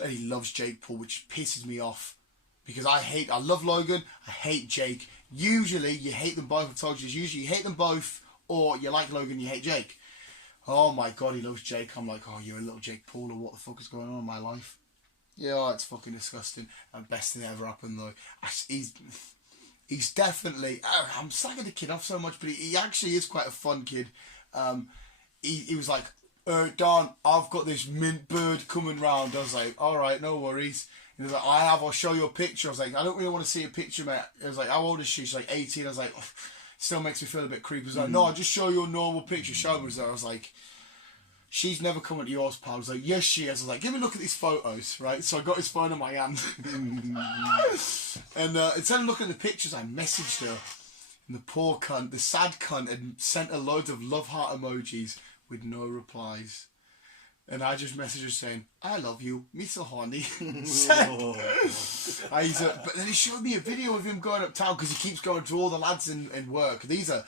and he loves Jake Paul, which pisses me off. Because I love Logan, I hate Jake. Usually, you hate them both. I've told you, usually you hate them both, or you like Logan, you hate Jake. Oh my God, he loves Jake. I'm like, oh, you're a little Jake Paul, or what the fuck is going on in my life? Yeah, oh, it's fucking disgusting. And best thing that ever happened, though. He's definitely... I'm slagging the kid off so much, but he actually is quite a fun kid. He was like, Don, I've got this mint bird coming round. I was like, all right, no worries. He was like, I'll show you a picture. I was like, I don't really want to see a picture, mate. I was like, how old is she? She's like 18. I was like, oh, still makes me feel a bit creepy. I was like, no, I'll just show you a normal picture. Show me. I was like, she's never come to yours, pal. I was like, yes, she is. I was like, give me a look at these photos, right? So I got his phone in my hand. And instead of looking at the pictures, I messaged her. And the poor cunt, the sad cunt, had sent her loads of love heart emojis with no replies. And I just messaged her saying, I love you, me so horny. But then he showed me a video of him going uptown because he keeps going to all the lads in work. These are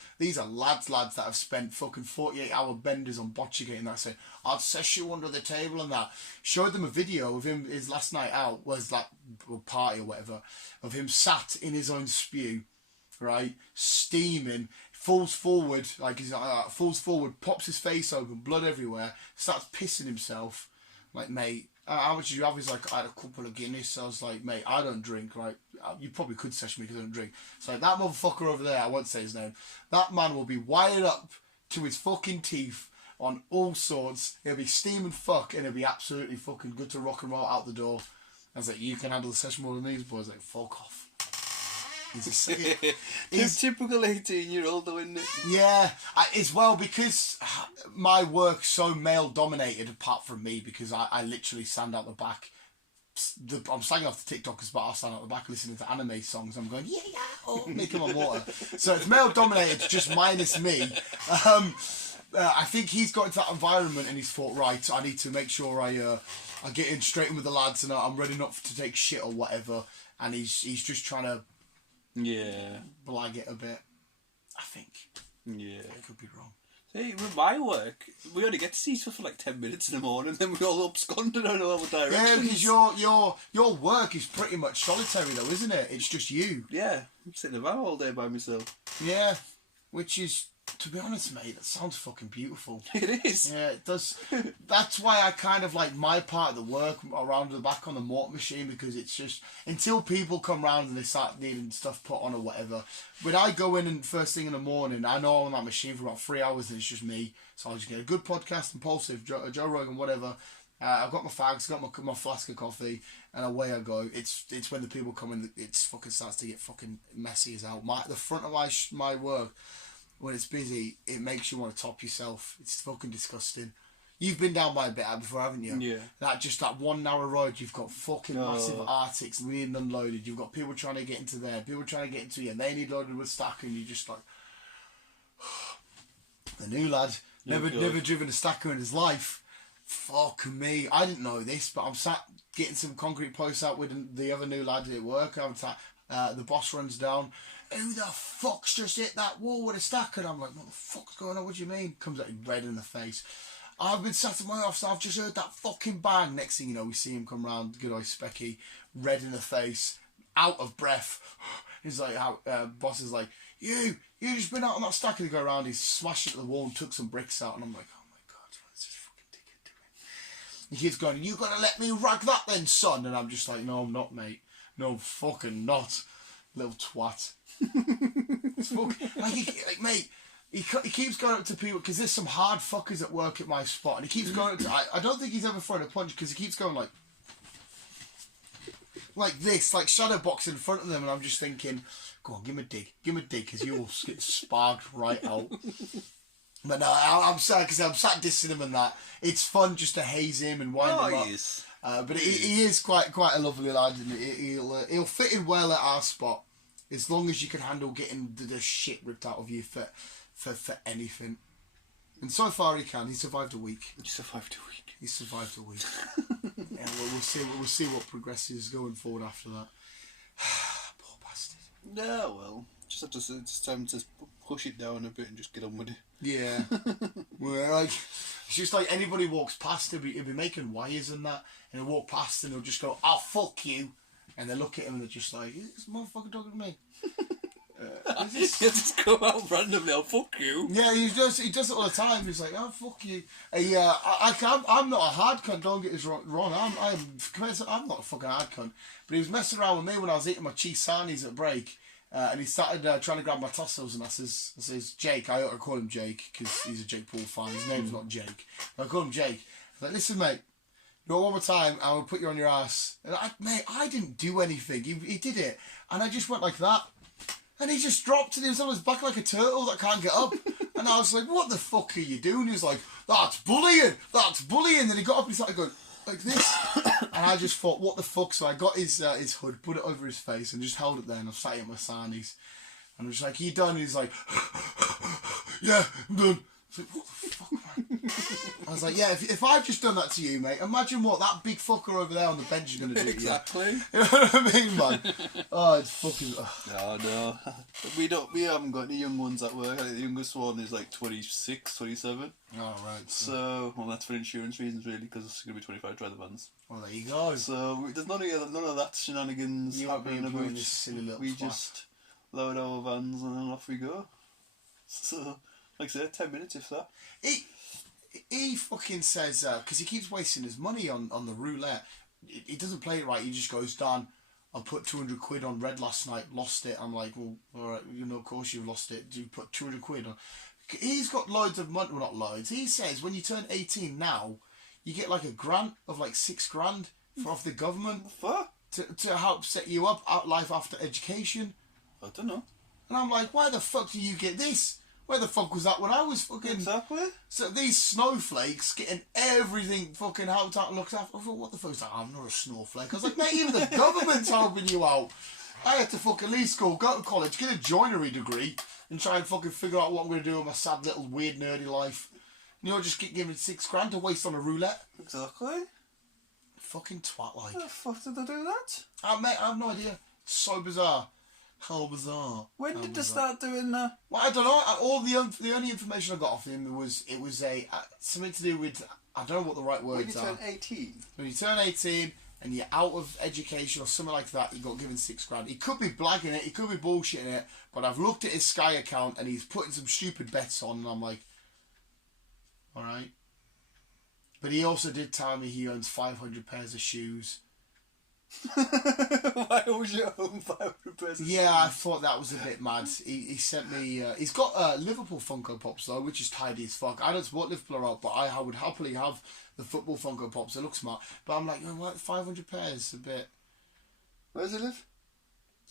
lads that have spent fucking 48-hour benders on Botchagate and that saying, I'd sesh you under the table and that. Showed them a video of him, his last night out, was that party or whatever, of him sat in his own spew, right, steaming, falls forward, pops his face open, blood everywhere, starts pissing himself. Like, mate, how much did you have? He's like, I had a couple of Guinness. I was like, mate, I don't drink, right? You probably could session me because I don't drink. So that motherfucker over there, I won't say his name, that man will be wired up to his fucking teeth on all sorts. He'll be steaming fuck and he'll be absolutely fucking good to rock and roll out the door. I was like, you can handle the session more than these boys. Like, fuck off. He's typical 18-year-old though, isn't it? Yeah, as well, because my work's so male dominated apart from me, because I literally stand out the back. I'm slagging off the TikTokers, but I'll stand out the back listening to anime songs. I'm going, yeah, oh, making my water. So it's male dominated, just minus me. I think he's got into that environment and he's thought, right, I need to make sure I get in straight in with the lads and I'm ready not to take shit or whatever. And he's just trying to blag it a bit, I think. Yeah. I could be wrong. See, with my work, we only get to see stuff for like 10 minutes in the morning, then we all absconded in all directions. Yeah, because your work is pretty much solitary though, isn't it? It's just you. Yeah, I'm sitting in the van all day by myself. Yeah, which is, to be honest, mate, that sounds fucking beautiful. It is. Yeah, it does. That's why I kind of like my part of the work around the back on the mortar machine, because it's just, until people come round and they start needing stuff put on or whatever, when I go in and first thing in the morning, I know I'm on that machine for about 3 hours and it's just me. So I'll just get a good podcast, Impulsive, Joe Rogan, whatever. I've got my fags, got my flask of coffee, and away I go. It's when the people come in, it fucking starts to get fucking messy as hell. The front of my work, when it's busy, it makes you want to top yourself. It's fucking disgusting. You've been down by a bit before, haven't you? Yeah. That one narrow road, you've got fucking massive Arctics needing unloaded. You've got people trying to get into there, people trying to get into you, and they need loaded with stacker, and you're just like, the new lad, never driven a stacker in his life. Fuck me. I didn't know this, but I'm sat getting some concrete posts out with the other new lad at work. The boss runs down. Who the fuck's just hit that wall with a stacker? And I'm like, what the fuck's going on? What do you mean? Comes out red in the face. I've been sat in my office, I've just heard that fucking bang. Next thing you know, we see him come round, good old Specky, red in the face, out of breath. He's like, boss is like, you just been out on that stacker. They go around, he's smashed it to the wall and took some bricks out. And I'm like, oh my God, what's this fucking dickhead doing? And he's going, you gotta let me rag that then, son. And I'm just like, no, I'm not, mate. No, fucking not. Little twat. It's fucking, mate, he keeps going up to people, because there's some hard fuckers at work at my spot, and he keeps going up to, I don't think he's ever thrown a punch, because he keeps going like this, like shadow boxing in front of them, and I'm just thinking, go on, give him a dig, because you'll get sparked right out. But no, I'm sad, because I'm sat dissing him and that. It's fun just to haze him and wind him up. Yes. But he is quite a lovely lad, and he'll fit in well at our spot, as long as you can handle getting the shit ripped out of you for anything. And so far he can. He survived a week. He survived a week. Yeah, well, we'll see what progresses going forward after that. Poor bastard. Yeah, well, just time to push it down a bit and just get on with it. Yeah. Well, like, it's just like anybody walks past, he'll be making wires and that, and he'll walk past and he'll just go, "I'll fuck you," and they look at him and they're just like, "Is this motherfucker talking to me?" You just go out randomly, "I'll fuck you." Yeah, he does it all the time. He's like, "Oh, fuck you." I'm not a hard cunt. Don't get this wrong. I'm not a fucking hard cunt. But he was messing around with me when I was eating my cheese sarnies at break, and he started trying to grab my tossos. And I says, "Jake." I ought to call him Jake because he's a Jake Paul fan. His name's not Jake. I call him Jake. I'm like, "Listen, mate. You know, one more time, I will put you on your ass." And I didn't do anything. He did it, and I just went like that. And he just dropped and he was on his back like a turtle that can't get up. And I was like, "What the fuck are you doing?" He was like, that's bullying. Then he got up and he started going like this. And I just thought, what the fuck? So I got his hood, put it over his face and just held it there, and I sat at my sarnies. And I was like, "You done?" And he's like, "Yeah, I'm done." I was like, what the fuck, man? I was like, yeah, if I've just done that to you, mate, imagine what that big fucker over there on the bench is going to do to you. Exactly. You know what I mean, man? Oh, it's fucking... Oh, no. We haven't got any young ones at work. I think the youngest one is like 26, 27. Oh, right. So, well, that's for insurance reasons, really, because it's going to be 25 to the vans. Well, there you go. So, there's none of that shenanigans You won't be happening employing about. this silly little We twat. just load our vans and then off we go. So, like I said, 10 minutes if that. He fucking says, because he keeps wasting his money on the roulette. He doesn't play it right. He just goes, Dan, I put 200 quid on red last night, lost it. I'm like, well, alright, you know, of course you've lost it. Do you put 200 quid on? He's got loads of money, well, not loads. He says when you turn 18 now, you get like a grant of like $6,000 off the government What? to help set you up out life after education. I don't know. And I'm like, why the fuck do you get this? Where the fuck was that when I was fucking... Exactly. So these snowflakes getting everything fucking helped out and looked after. I thought, what the fuck is that? I'm not a snowflake. I was like, mate, even the government's helping you out. I had to fucking leave school, go to college, get a joinery degree, and try and fucking figure out what I'm going to do with my sad little weird nerdy life. And you'll just get given $6,000 to waste on a roulette. Exactly. Fucking twat like. How the fuck did they do that? Mate, I have no idea. It's so bizarre. How bizarre. When did they start doing that? Well, I don't know. All the only information I got off him was it was a something to do with, I don't know what the right When words you are. turn 18? When you turn 18 and you're out of education or something like that, you got given $6,000. He could be blagging it, he could be bullshitting it, but I've looked at his Sky account and he's putting some stupid bets on, and I'm like, all right. But he also did tell me he owns 500 pairs of shoes. Why was your own 500 pairs of Yeah, I thought that was a bit mad. He sent me... he's got Liverpool Funko Pops, though, which is tidy as fuck. I don't support Liverpool a lot, but I would happily have the football Funko Pops. They look smart. But I'm like, oh, what, 500 pairs? A bit... Where does he live?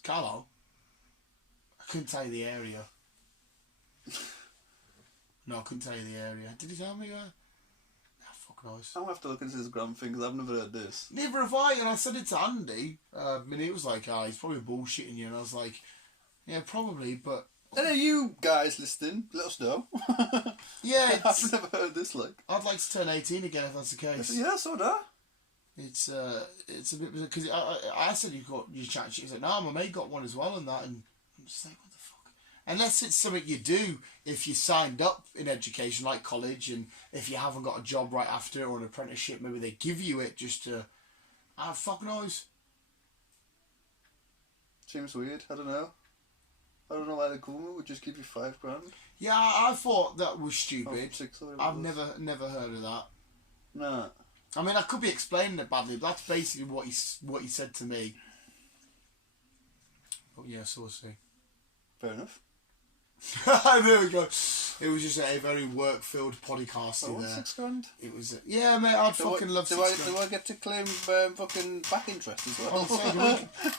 Carlo? I couldn't tell you the area. No, I couldn't tell you the area. Did he tell me? Fuck knows. I'm going to have to look into his gram thing because I've never heard this. Neither have I, and I said it to Andy. And he was like, he's probably bullshitting you. And I was like, yeah, probably, but... And are you guys listening? Let us know. Yeah, I've never heard this, like. I'd like to turn 18 again if that's the case. Yeah, so do I. It's a bit... Because I said you got your chat sheet. He's like, no, my mate got one as well and that. And I'm just like, what the fuck? Unless it's something you do if you signed up in education, like college, and if you haven't got a job right after or an apprenticeship, maybe they give you it just to... fuck knows. Seems weird. I don't know. I don't know why the government would just give you $5,000. Yeah, I thought that was Oh, stupid. 6 or I've whatever. never heard of that. Nah. I mean, I could be explaining it badly, but that's basically what he said to me. But yeah, so we'll see. Fair enough. There we go. It was just a very work-filled podcast Oh, there. $6,000? It was, yeah, mate. I'd fucking love do $6,000. I get to claim fucking back interest as well?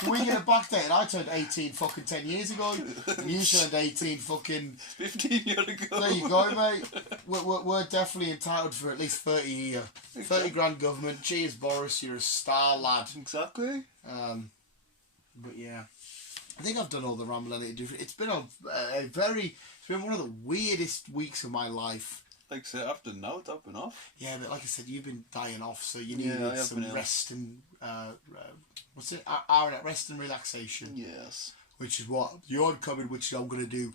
Do we get a backdate? And I turned 18 fucking 10 years ago. And you turned 18 fucking... 15 years ago. There you go, mate. We're definitely entitled for at least 30 a year. 30 grand government. Cheers, Boris. You're a star lad. Exactly. But yeah. I think I've done all the rambling. It's been it's been one of the weirdest weeks of my life. Like I said, after now, I've been off. Yeah, but like I said, you've been dying off, so you Yeah, I need have some been ill. rest and hour rest and relaxation. Yes. Which is what you're coming, which I'm gonna do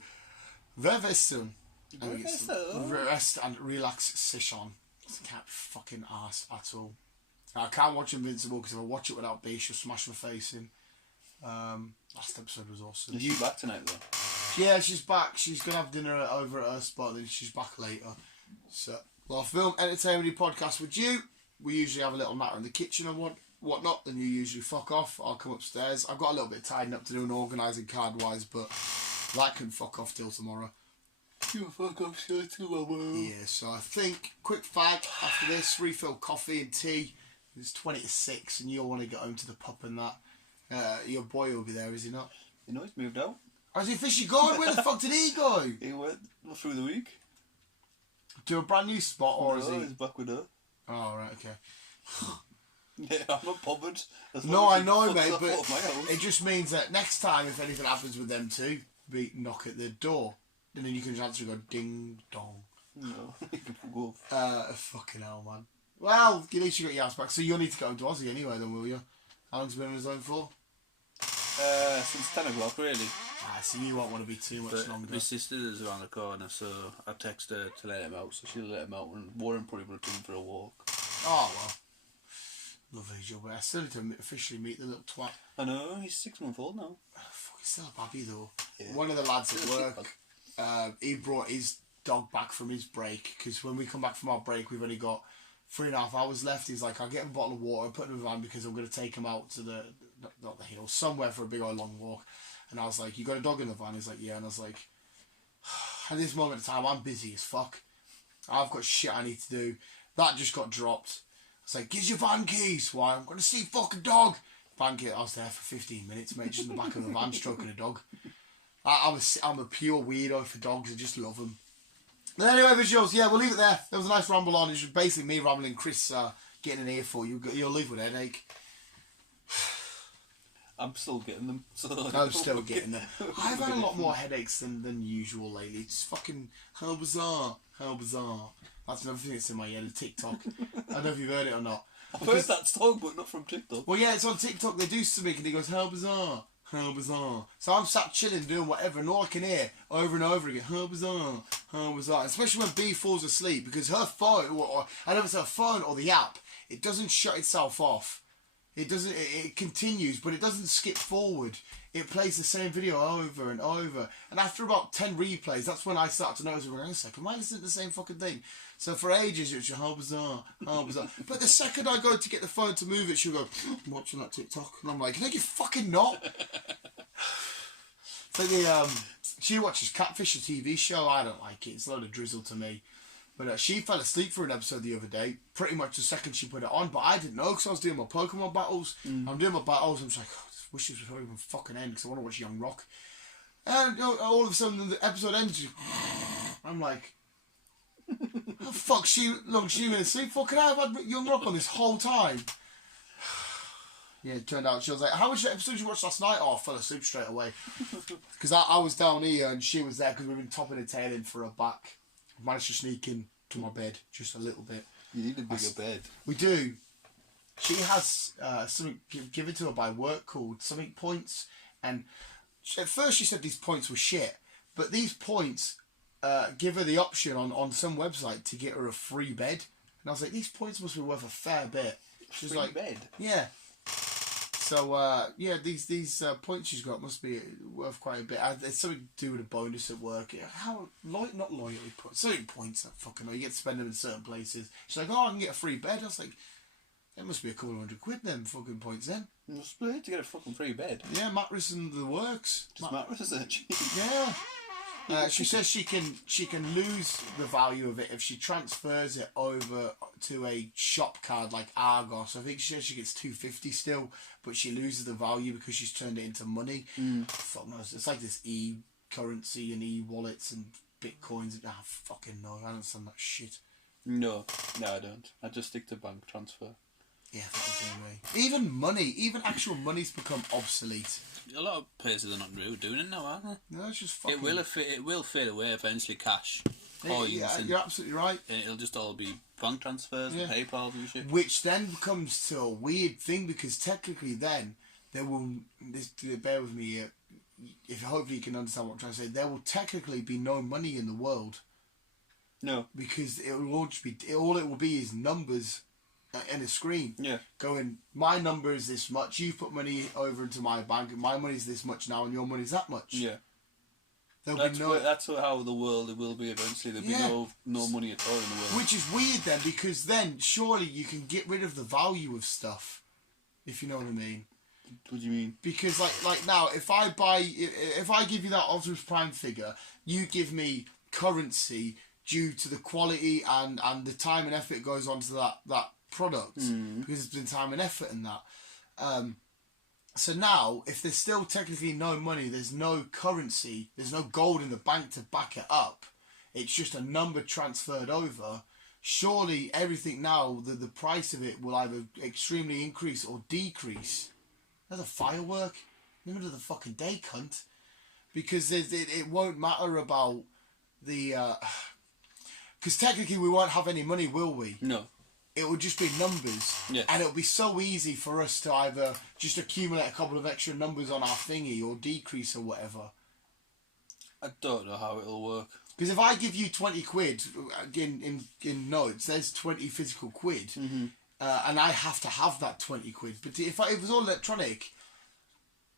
very soon. And we get some rest and relaxation. I can't be fucking arsed at all. I can't watch Invincible because if I watch it without B, she'll smash my face in. Last episode was awesome. Is she back tonight though? Yeah, she's back. She's gonna have dinner over at her spot, then she's back later. So, well, film entertainment podcast with you. We usually have a little matter in the kitchen and whatnot. Then you usually fuck off. I'll come upstairs. I've got a little bit of tidying up to do and organising card wise, but that can fuck off till tomorrow. You fuck off till tomorrow. Yeah, so I think quick fag after this, refill coffee and tea. It's 20 to 6, and you'll want to get home to the pub and that. Your boy will be there, is he not? You know, he's moved out. Oh, is he officially gone? Where the fuck did he go? He went through the week. To a brand new spot, or No, is he? he's back with her. Oh, right, okay. Yeah, I'm not bothered. No, I know, mate, but but it just means that next time, if anything happens with them two, we knock at the door, and then you can just answer and go ding dong. No, you can fuck off. Fucking hell, man. Well, at least you got your ass back. So you'll need to go to Aussie anyway, then, will you? How long's he been on his own for? Since 10 o'clock, really. So you won't want to be too much longer. My sister is around the corner, so I text her to let him out, so she'll let him out, and Warren probably will take him for a walk. Oh, well. Lovely job. I still need to officially meet the little twat. I know, he's 6 months old now. Fuck, he's still a baby, though. Yeah. One of the lads at work, he brought his dog back from his break, because when we come back from our break, we've only got 3.5 hours left. He's like, I'll get him a bottle of water and put him in the van because I'm going to take him out to not the hills, somewhere for a big old long walk. And I was like, you got a dog in the van? He's like, yeah. And I was like, at this moment in time, I'm busy as fuck. I've got shit I need to do. That just got dropped. I was like, give your van keys. Why? I'm going to see fucking dog. Van key. I was there for 15 minutes, mate, just in the back of the van stroking a dog. I'm a pure weirdo for dogs. I just love them. But anyway, visuals, yeah, we'll leave it there. There was a nice ramble on. It's just basically me rambling, Chris getting an earful. You'll leave with a headache. I'm still getting them. So I'm still getting them. I've had a lot more headaches than usual lately. It's fucking how bizarre. How bizarre. That's another thing that's in my head, a TikTok. I don't know if you've heard it or not. I've heard that song, but not from TikTok. Well, yeah, it's on TikTok. They do something and he goes, how bizarre. How bizarre. So I'm sat chilling doing whatever and all I can hear over and over again, how bizarre. How bizarre. Especially when B falls asleep because her phone, or I don't know if it's her phone or the app, it doesn't shut itself off. It doesn't. It continues, but it doesn't skip forward. It plays the same video over and over. And after about 10 replays, that's when I start to notice, wait a second, why isn't it the same fucking thing? So for ages, it's how bizarre, how bizarre. But the second I go to get the phone to move it, she'll go, I'm watching that TikTok. And I'm like, no, you fucking not. So she watches Catfish, a TV show. I don't like it. It's a load of drizzle to me. But she fell asleep for an episode the other day, pretty much the second she put it on. But I didn't know because I was doing my Pokemon battles. I'm doing my battles. I'm just like, oh, I wish this would even fucking end because I want to watch Young Rock. And all of a sudden the episode ends. I'm like, how the fuck she going to sleep? Fucking I've had Young Rock on this whole time. Yeah, it turned out she was like, how much episode did you watch last night? Oh, I fell asleep straight away. Because I was down here and she was there because we've been topping the tail in for her back. I managed to sneak in to my bed just a little bit. You need a bigger bed. We do. She has something given to her by work called something points, and at first she said these points were shit, but these points give her the option on some website to get her a free bed, and I was like, these points must be worth a fair bit. She's Free like, bed? Yeah. So yeah, these points she's got must be worth quite a bit. It's something to do with a bonus at work. How not loyalty points, certain points. I fucking know. You get to spend them in certain places. She's like, oh, I can get a free bed. I was like, that must be a couple of £100 then. Fucking points then. You must pay to get a fucking free bed. Yeah, mattress and the works. Just mattress is cheap. Yeah. She says she can lose the value of it if she transfers it over to a shop card like Argos. I think she says she gets $250 still, but she loses the value because she's turned it into money. Fuck knows. It's like this e-currency and e-wallets and bitcoins. Fucking no, I don't understand that shit. No, I don't. I just stick to bank transfer. Yeah, that'll do me. Even money, even actual money's become obsolete. A lot of places are not really doing it now, are they? No, it's just fucking... It will fade away eventually, cash. Yeah, you're absolutely right. And it'll just all be bank transfers and PayPal and shit. Which then becomes to a weird thing because technically then there will... bear with me here. If hopefully you can understand what I'm trying to say. There will technically be no money in the world. No. Because it will all just be... All it will be is numbers... in a screen, going, my number is this much, you put money over into my bank, and my money's this much now, and your money's that much. Yeah. That's how the world will be eventually. There'll be no money at all in the world. Which is weird then, because then surely you can get rid of the value of stuff, if you know what I mean. What do you mean? Because like now, if I give you that Optimus Prime figure, you give me currency due to the quality and the time and effort goes on to that product because it's been time and effort in that. So now, if there's still technically no money, there's no currency, there's no gold in the bank to back it up, it's just a number transferred over, surely everything now, the price of it will either extremely increase or decrease. There's a firework. In the middle of the fucking day, cunt. Because it won't matter about the... Because technically we won't have any money, will we? No. It would just be numbers. Yeah. And it would be so easy for us to either just accumulate a couple of extra numbers on our thingy or decrease or whatever. I don't know how it'll work. Because if I give you 20 quid in notes, there's 20 physical quid. Mm-hmm. And I have to have that 20 quid. But if it was all electronic,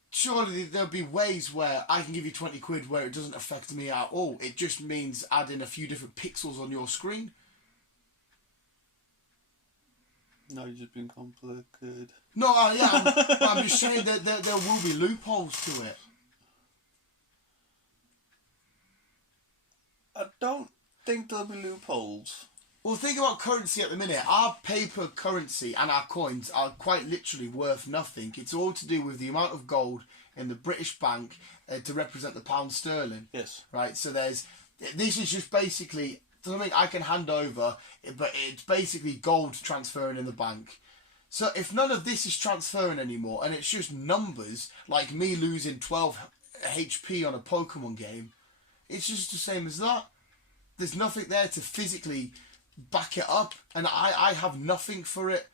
surely there'll be ways where I can give you 20 quid where it doesn't affect me at all. It just means adding a few different pixels on your screen. No, you're just being complicated. No, I'm just saying that there will be loopholes to it. I don't think there'll be loopholes. Well, think about currency at the minute. Our paper currency and our coins are quite literally worth nothing. It's all to do with the amount of gold in the British bank to represent the pound sterling. Yes. Right, so this is just basically something I can hand over, but it's basically gold transferring in the bank. So if none of this is transferring anymore, and it's just numbers, like me losing 12 HP on a Pokemon game, it's just the same as that. There's nothing there to physically back it up, and I have nothing for it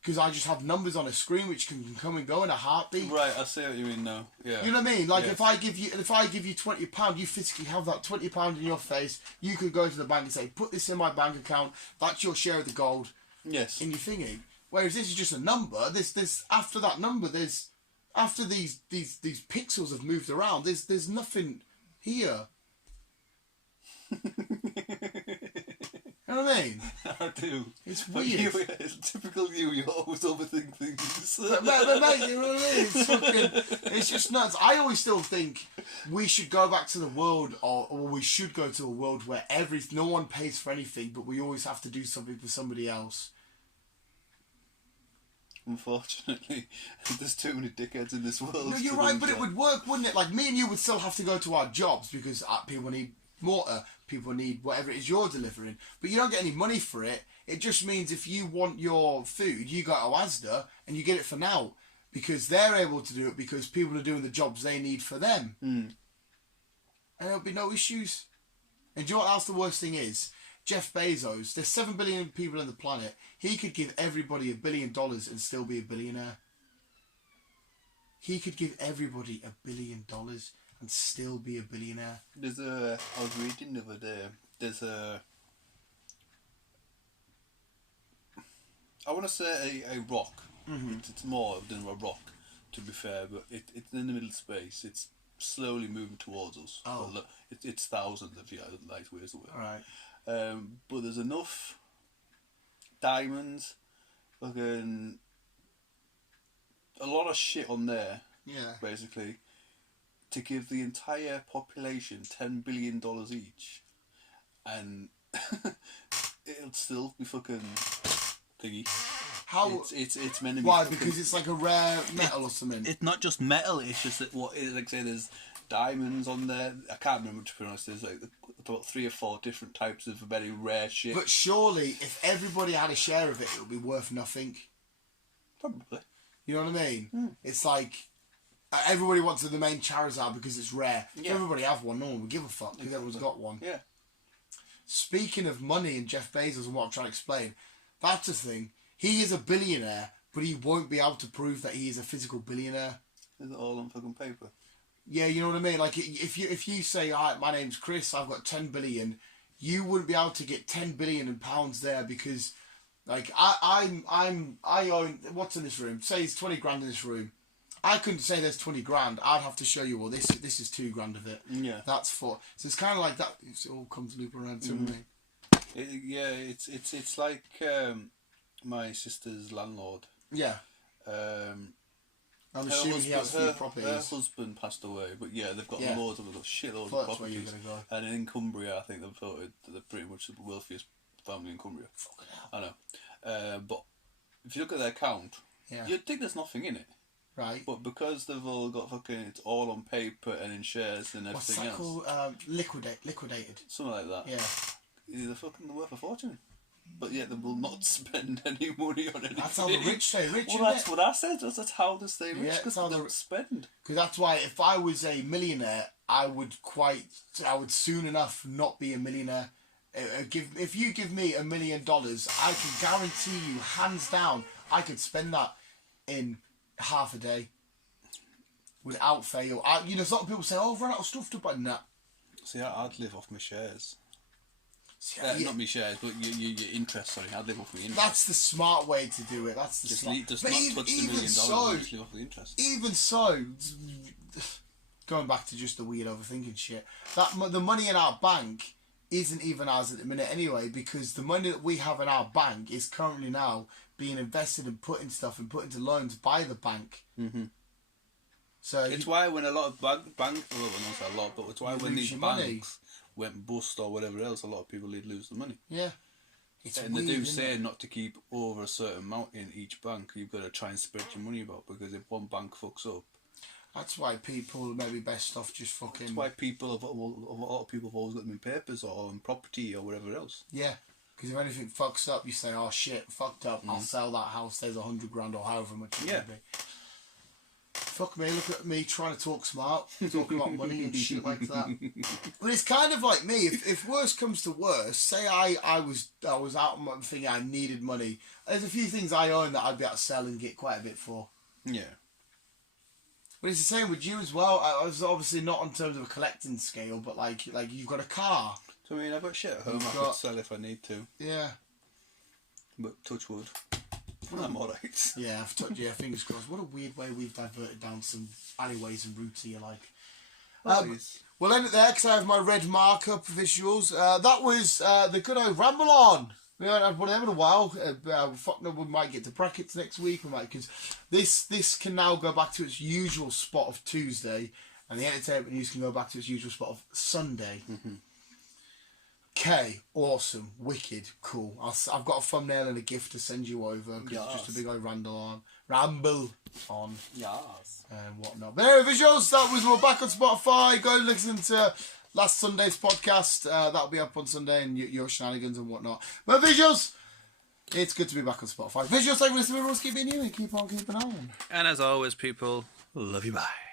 because I just have numbers on a screen which can come and go in a heartbeat. Right, I see what you mean now. Yeah. You know what I mean? Like Yeah. if I give you £20, you physically have that £20 in your face. You could go to the bank and say, "Put this in my bank account. That's your share of the gold." Yes. In your thingy. Whereas this is just a number. This after that number, after these pixels have moved around, there's nothing here. You know what I mean? I do. It's But weird. Typical you always overthink things. But mate, you know what I mean? It's just nuts. I always still think we should go back to the world, or we should go to a world where no one pays for anything, but we always have to do something for somebody else. Unfortunately, there's too many dickheads in this world. No, you're right, but it would work, wouldn't it? Like, me and you would still have to go to our jobs because people need mortar, people need whatever it is you're delivering, but you don't get any money for it. It just means if you want your food, you go to Asda and you get it for now because they're able to do it because people are doing the jobs they need for them. And there'll be no issues. And do you know what else the worst thing is? Jeff Bezos, there's 7 billion people on the planet. He could give everybody $1 billion and still be a billionaire. He could give everybody $1 billion and still be a billionaire. I was reading the other day, I want to say a rock. Mm-hmm. It's more than a rock, to be fair, but it's in the middle of space. It's slowly moving towards us. Oh. But look, it's thousands of light years away. Right. But there's enough diamonds, fucking a lot of shit on there. Yeah. Basically, to give the entire population $10 billion each, and it'll still be fucking thingy. How? It's meant to be. Why? Fucking, Because it's like a rare metal or something. it's not just metal. It's just that like say there's diamonds on there. I can't remember, to be honest. There's like about 3 or 4 different types of very rare shit. But surely, if everybody had a share of it, it would be worth nothing. Probably. You know what I mean? It's like everybody wants the main Charizard because it's rare. If Yeah. everybody have one, no one would give a fuck because everyone's got one. Yeah. Speaking of money and Jeff Bezos and what I'm trying to explain, that's the thing. He is a billionaire, but he won't be able to prove that he is a physical billionaire. Is it all on fucking paper? Yeah, you know what I mean. Like if you say, "Hi, my name's Chris. I've got 10 billion," you wouldn't be able to get 10 billion in pounds there because, like, I own what's in this room. Say it's 20 grand in this room. I couldn't say there's 20 grand. I'd have to show you. Well, this is 2 grand of it. Yeah. That's 4. So it's kind of like that. It all comes loop around to me. It's like my sister's landlord. Yeah. I'm assuming he has a few properties. Her husband passed away, but yeah, they've got loads of them, shitloads of That's where you're properties. gonna go. And in Cumbria, I think they've voted they're pretty much the wealthiest family in Cumbria. Fucking hell. I know, but if you look at their account, you'd think there's nothing in it, Right. but because they've all got fucking, it's all on paper and in shares and What's everything that else, called? Liquidated. something like that. Yeah. They're worth a fortune. But yet they will not spend any money on anything. That's how the rich stay rich, Well, isn't that's it? what I said. That's how they stay rich, Yeah, because that's how they the- don't spend. Because that's why if I was a millionaire, I would soon enough not be a millionaire If you give me $1 million, I can guarantee you, hands down, I could spend that in half a day without fail. There's a lot of people say, "Oh, I've run out of stuff to buy." Nah. See, I'd live off my shares. See, Not my shares, but your interest. Sorry, I'd live off my interest. That's the smart way to do it. That's the just smart. Just not touch the $1 million. Just live off the interest. Even so, going back to just the weird overthinking shit, the money in our bank isn't even ours at the minute anyway, because the money that we have in our bank is currently now being invested and put into loans by the bank. Mm-hmm. So it's why when a lot of banks, well, not a lot, but it's why when these banks went bust or whatever else, a lot of people did lose the money. Yeah. And they do say not to keep over a certain amount in each bank. You've got to try and spread your money about, because if one bank fucks up, that's why people maybe best off just fucking. That's why a lot of people have always got them in papers or in property or whatever else. Yeah, because if anything fucks up, you say, "Oh shit, fucked up. I'll sell that house. There's $100,000 or however much it may be." Fuck me, look at me trying to talk smart, talking about money and shit like that. But it's kind of like me. If worse comes to worse, say I was out thinking I needed money. There's a few things I own that I'd be able to sell and get quite a bit for. Yeah. But it's the same with you as well. I was obviously not on terms of a collecting scale, but like you've got a car. So I mean, I've got shit at home I could sell if I need to. Yeah. But touch wood. I'm alright. Yeah, fingers crossed. What a weird way we've diverted down some alleyways and routes here, like. We'll end it there because I have my red markup visuals. That was the good old ramble on. We haven't had one of them in a while. Fuck no, we might get to brackets next week. We might, because this can now go back to its usual spot of Tuesday, and the entertainment news can go back to its usual spot of Sunday. Mm-hmm. Okay, awesome, wicked, cool. I've got a thumbnail and a gift to send you over, because it's just a big old ramble on. Yes. And whatnot. But anyway, visuals, we're back on Spotify. Go listen to last Sunday's podcast. That'll be up on Sunday, and your shenanigans and whatnot. But visuals, it's good to be back on Spotify. Visuals, thank you for listening. Everyone's keep being you and keep on keeping on. And as always, people, love you, bye.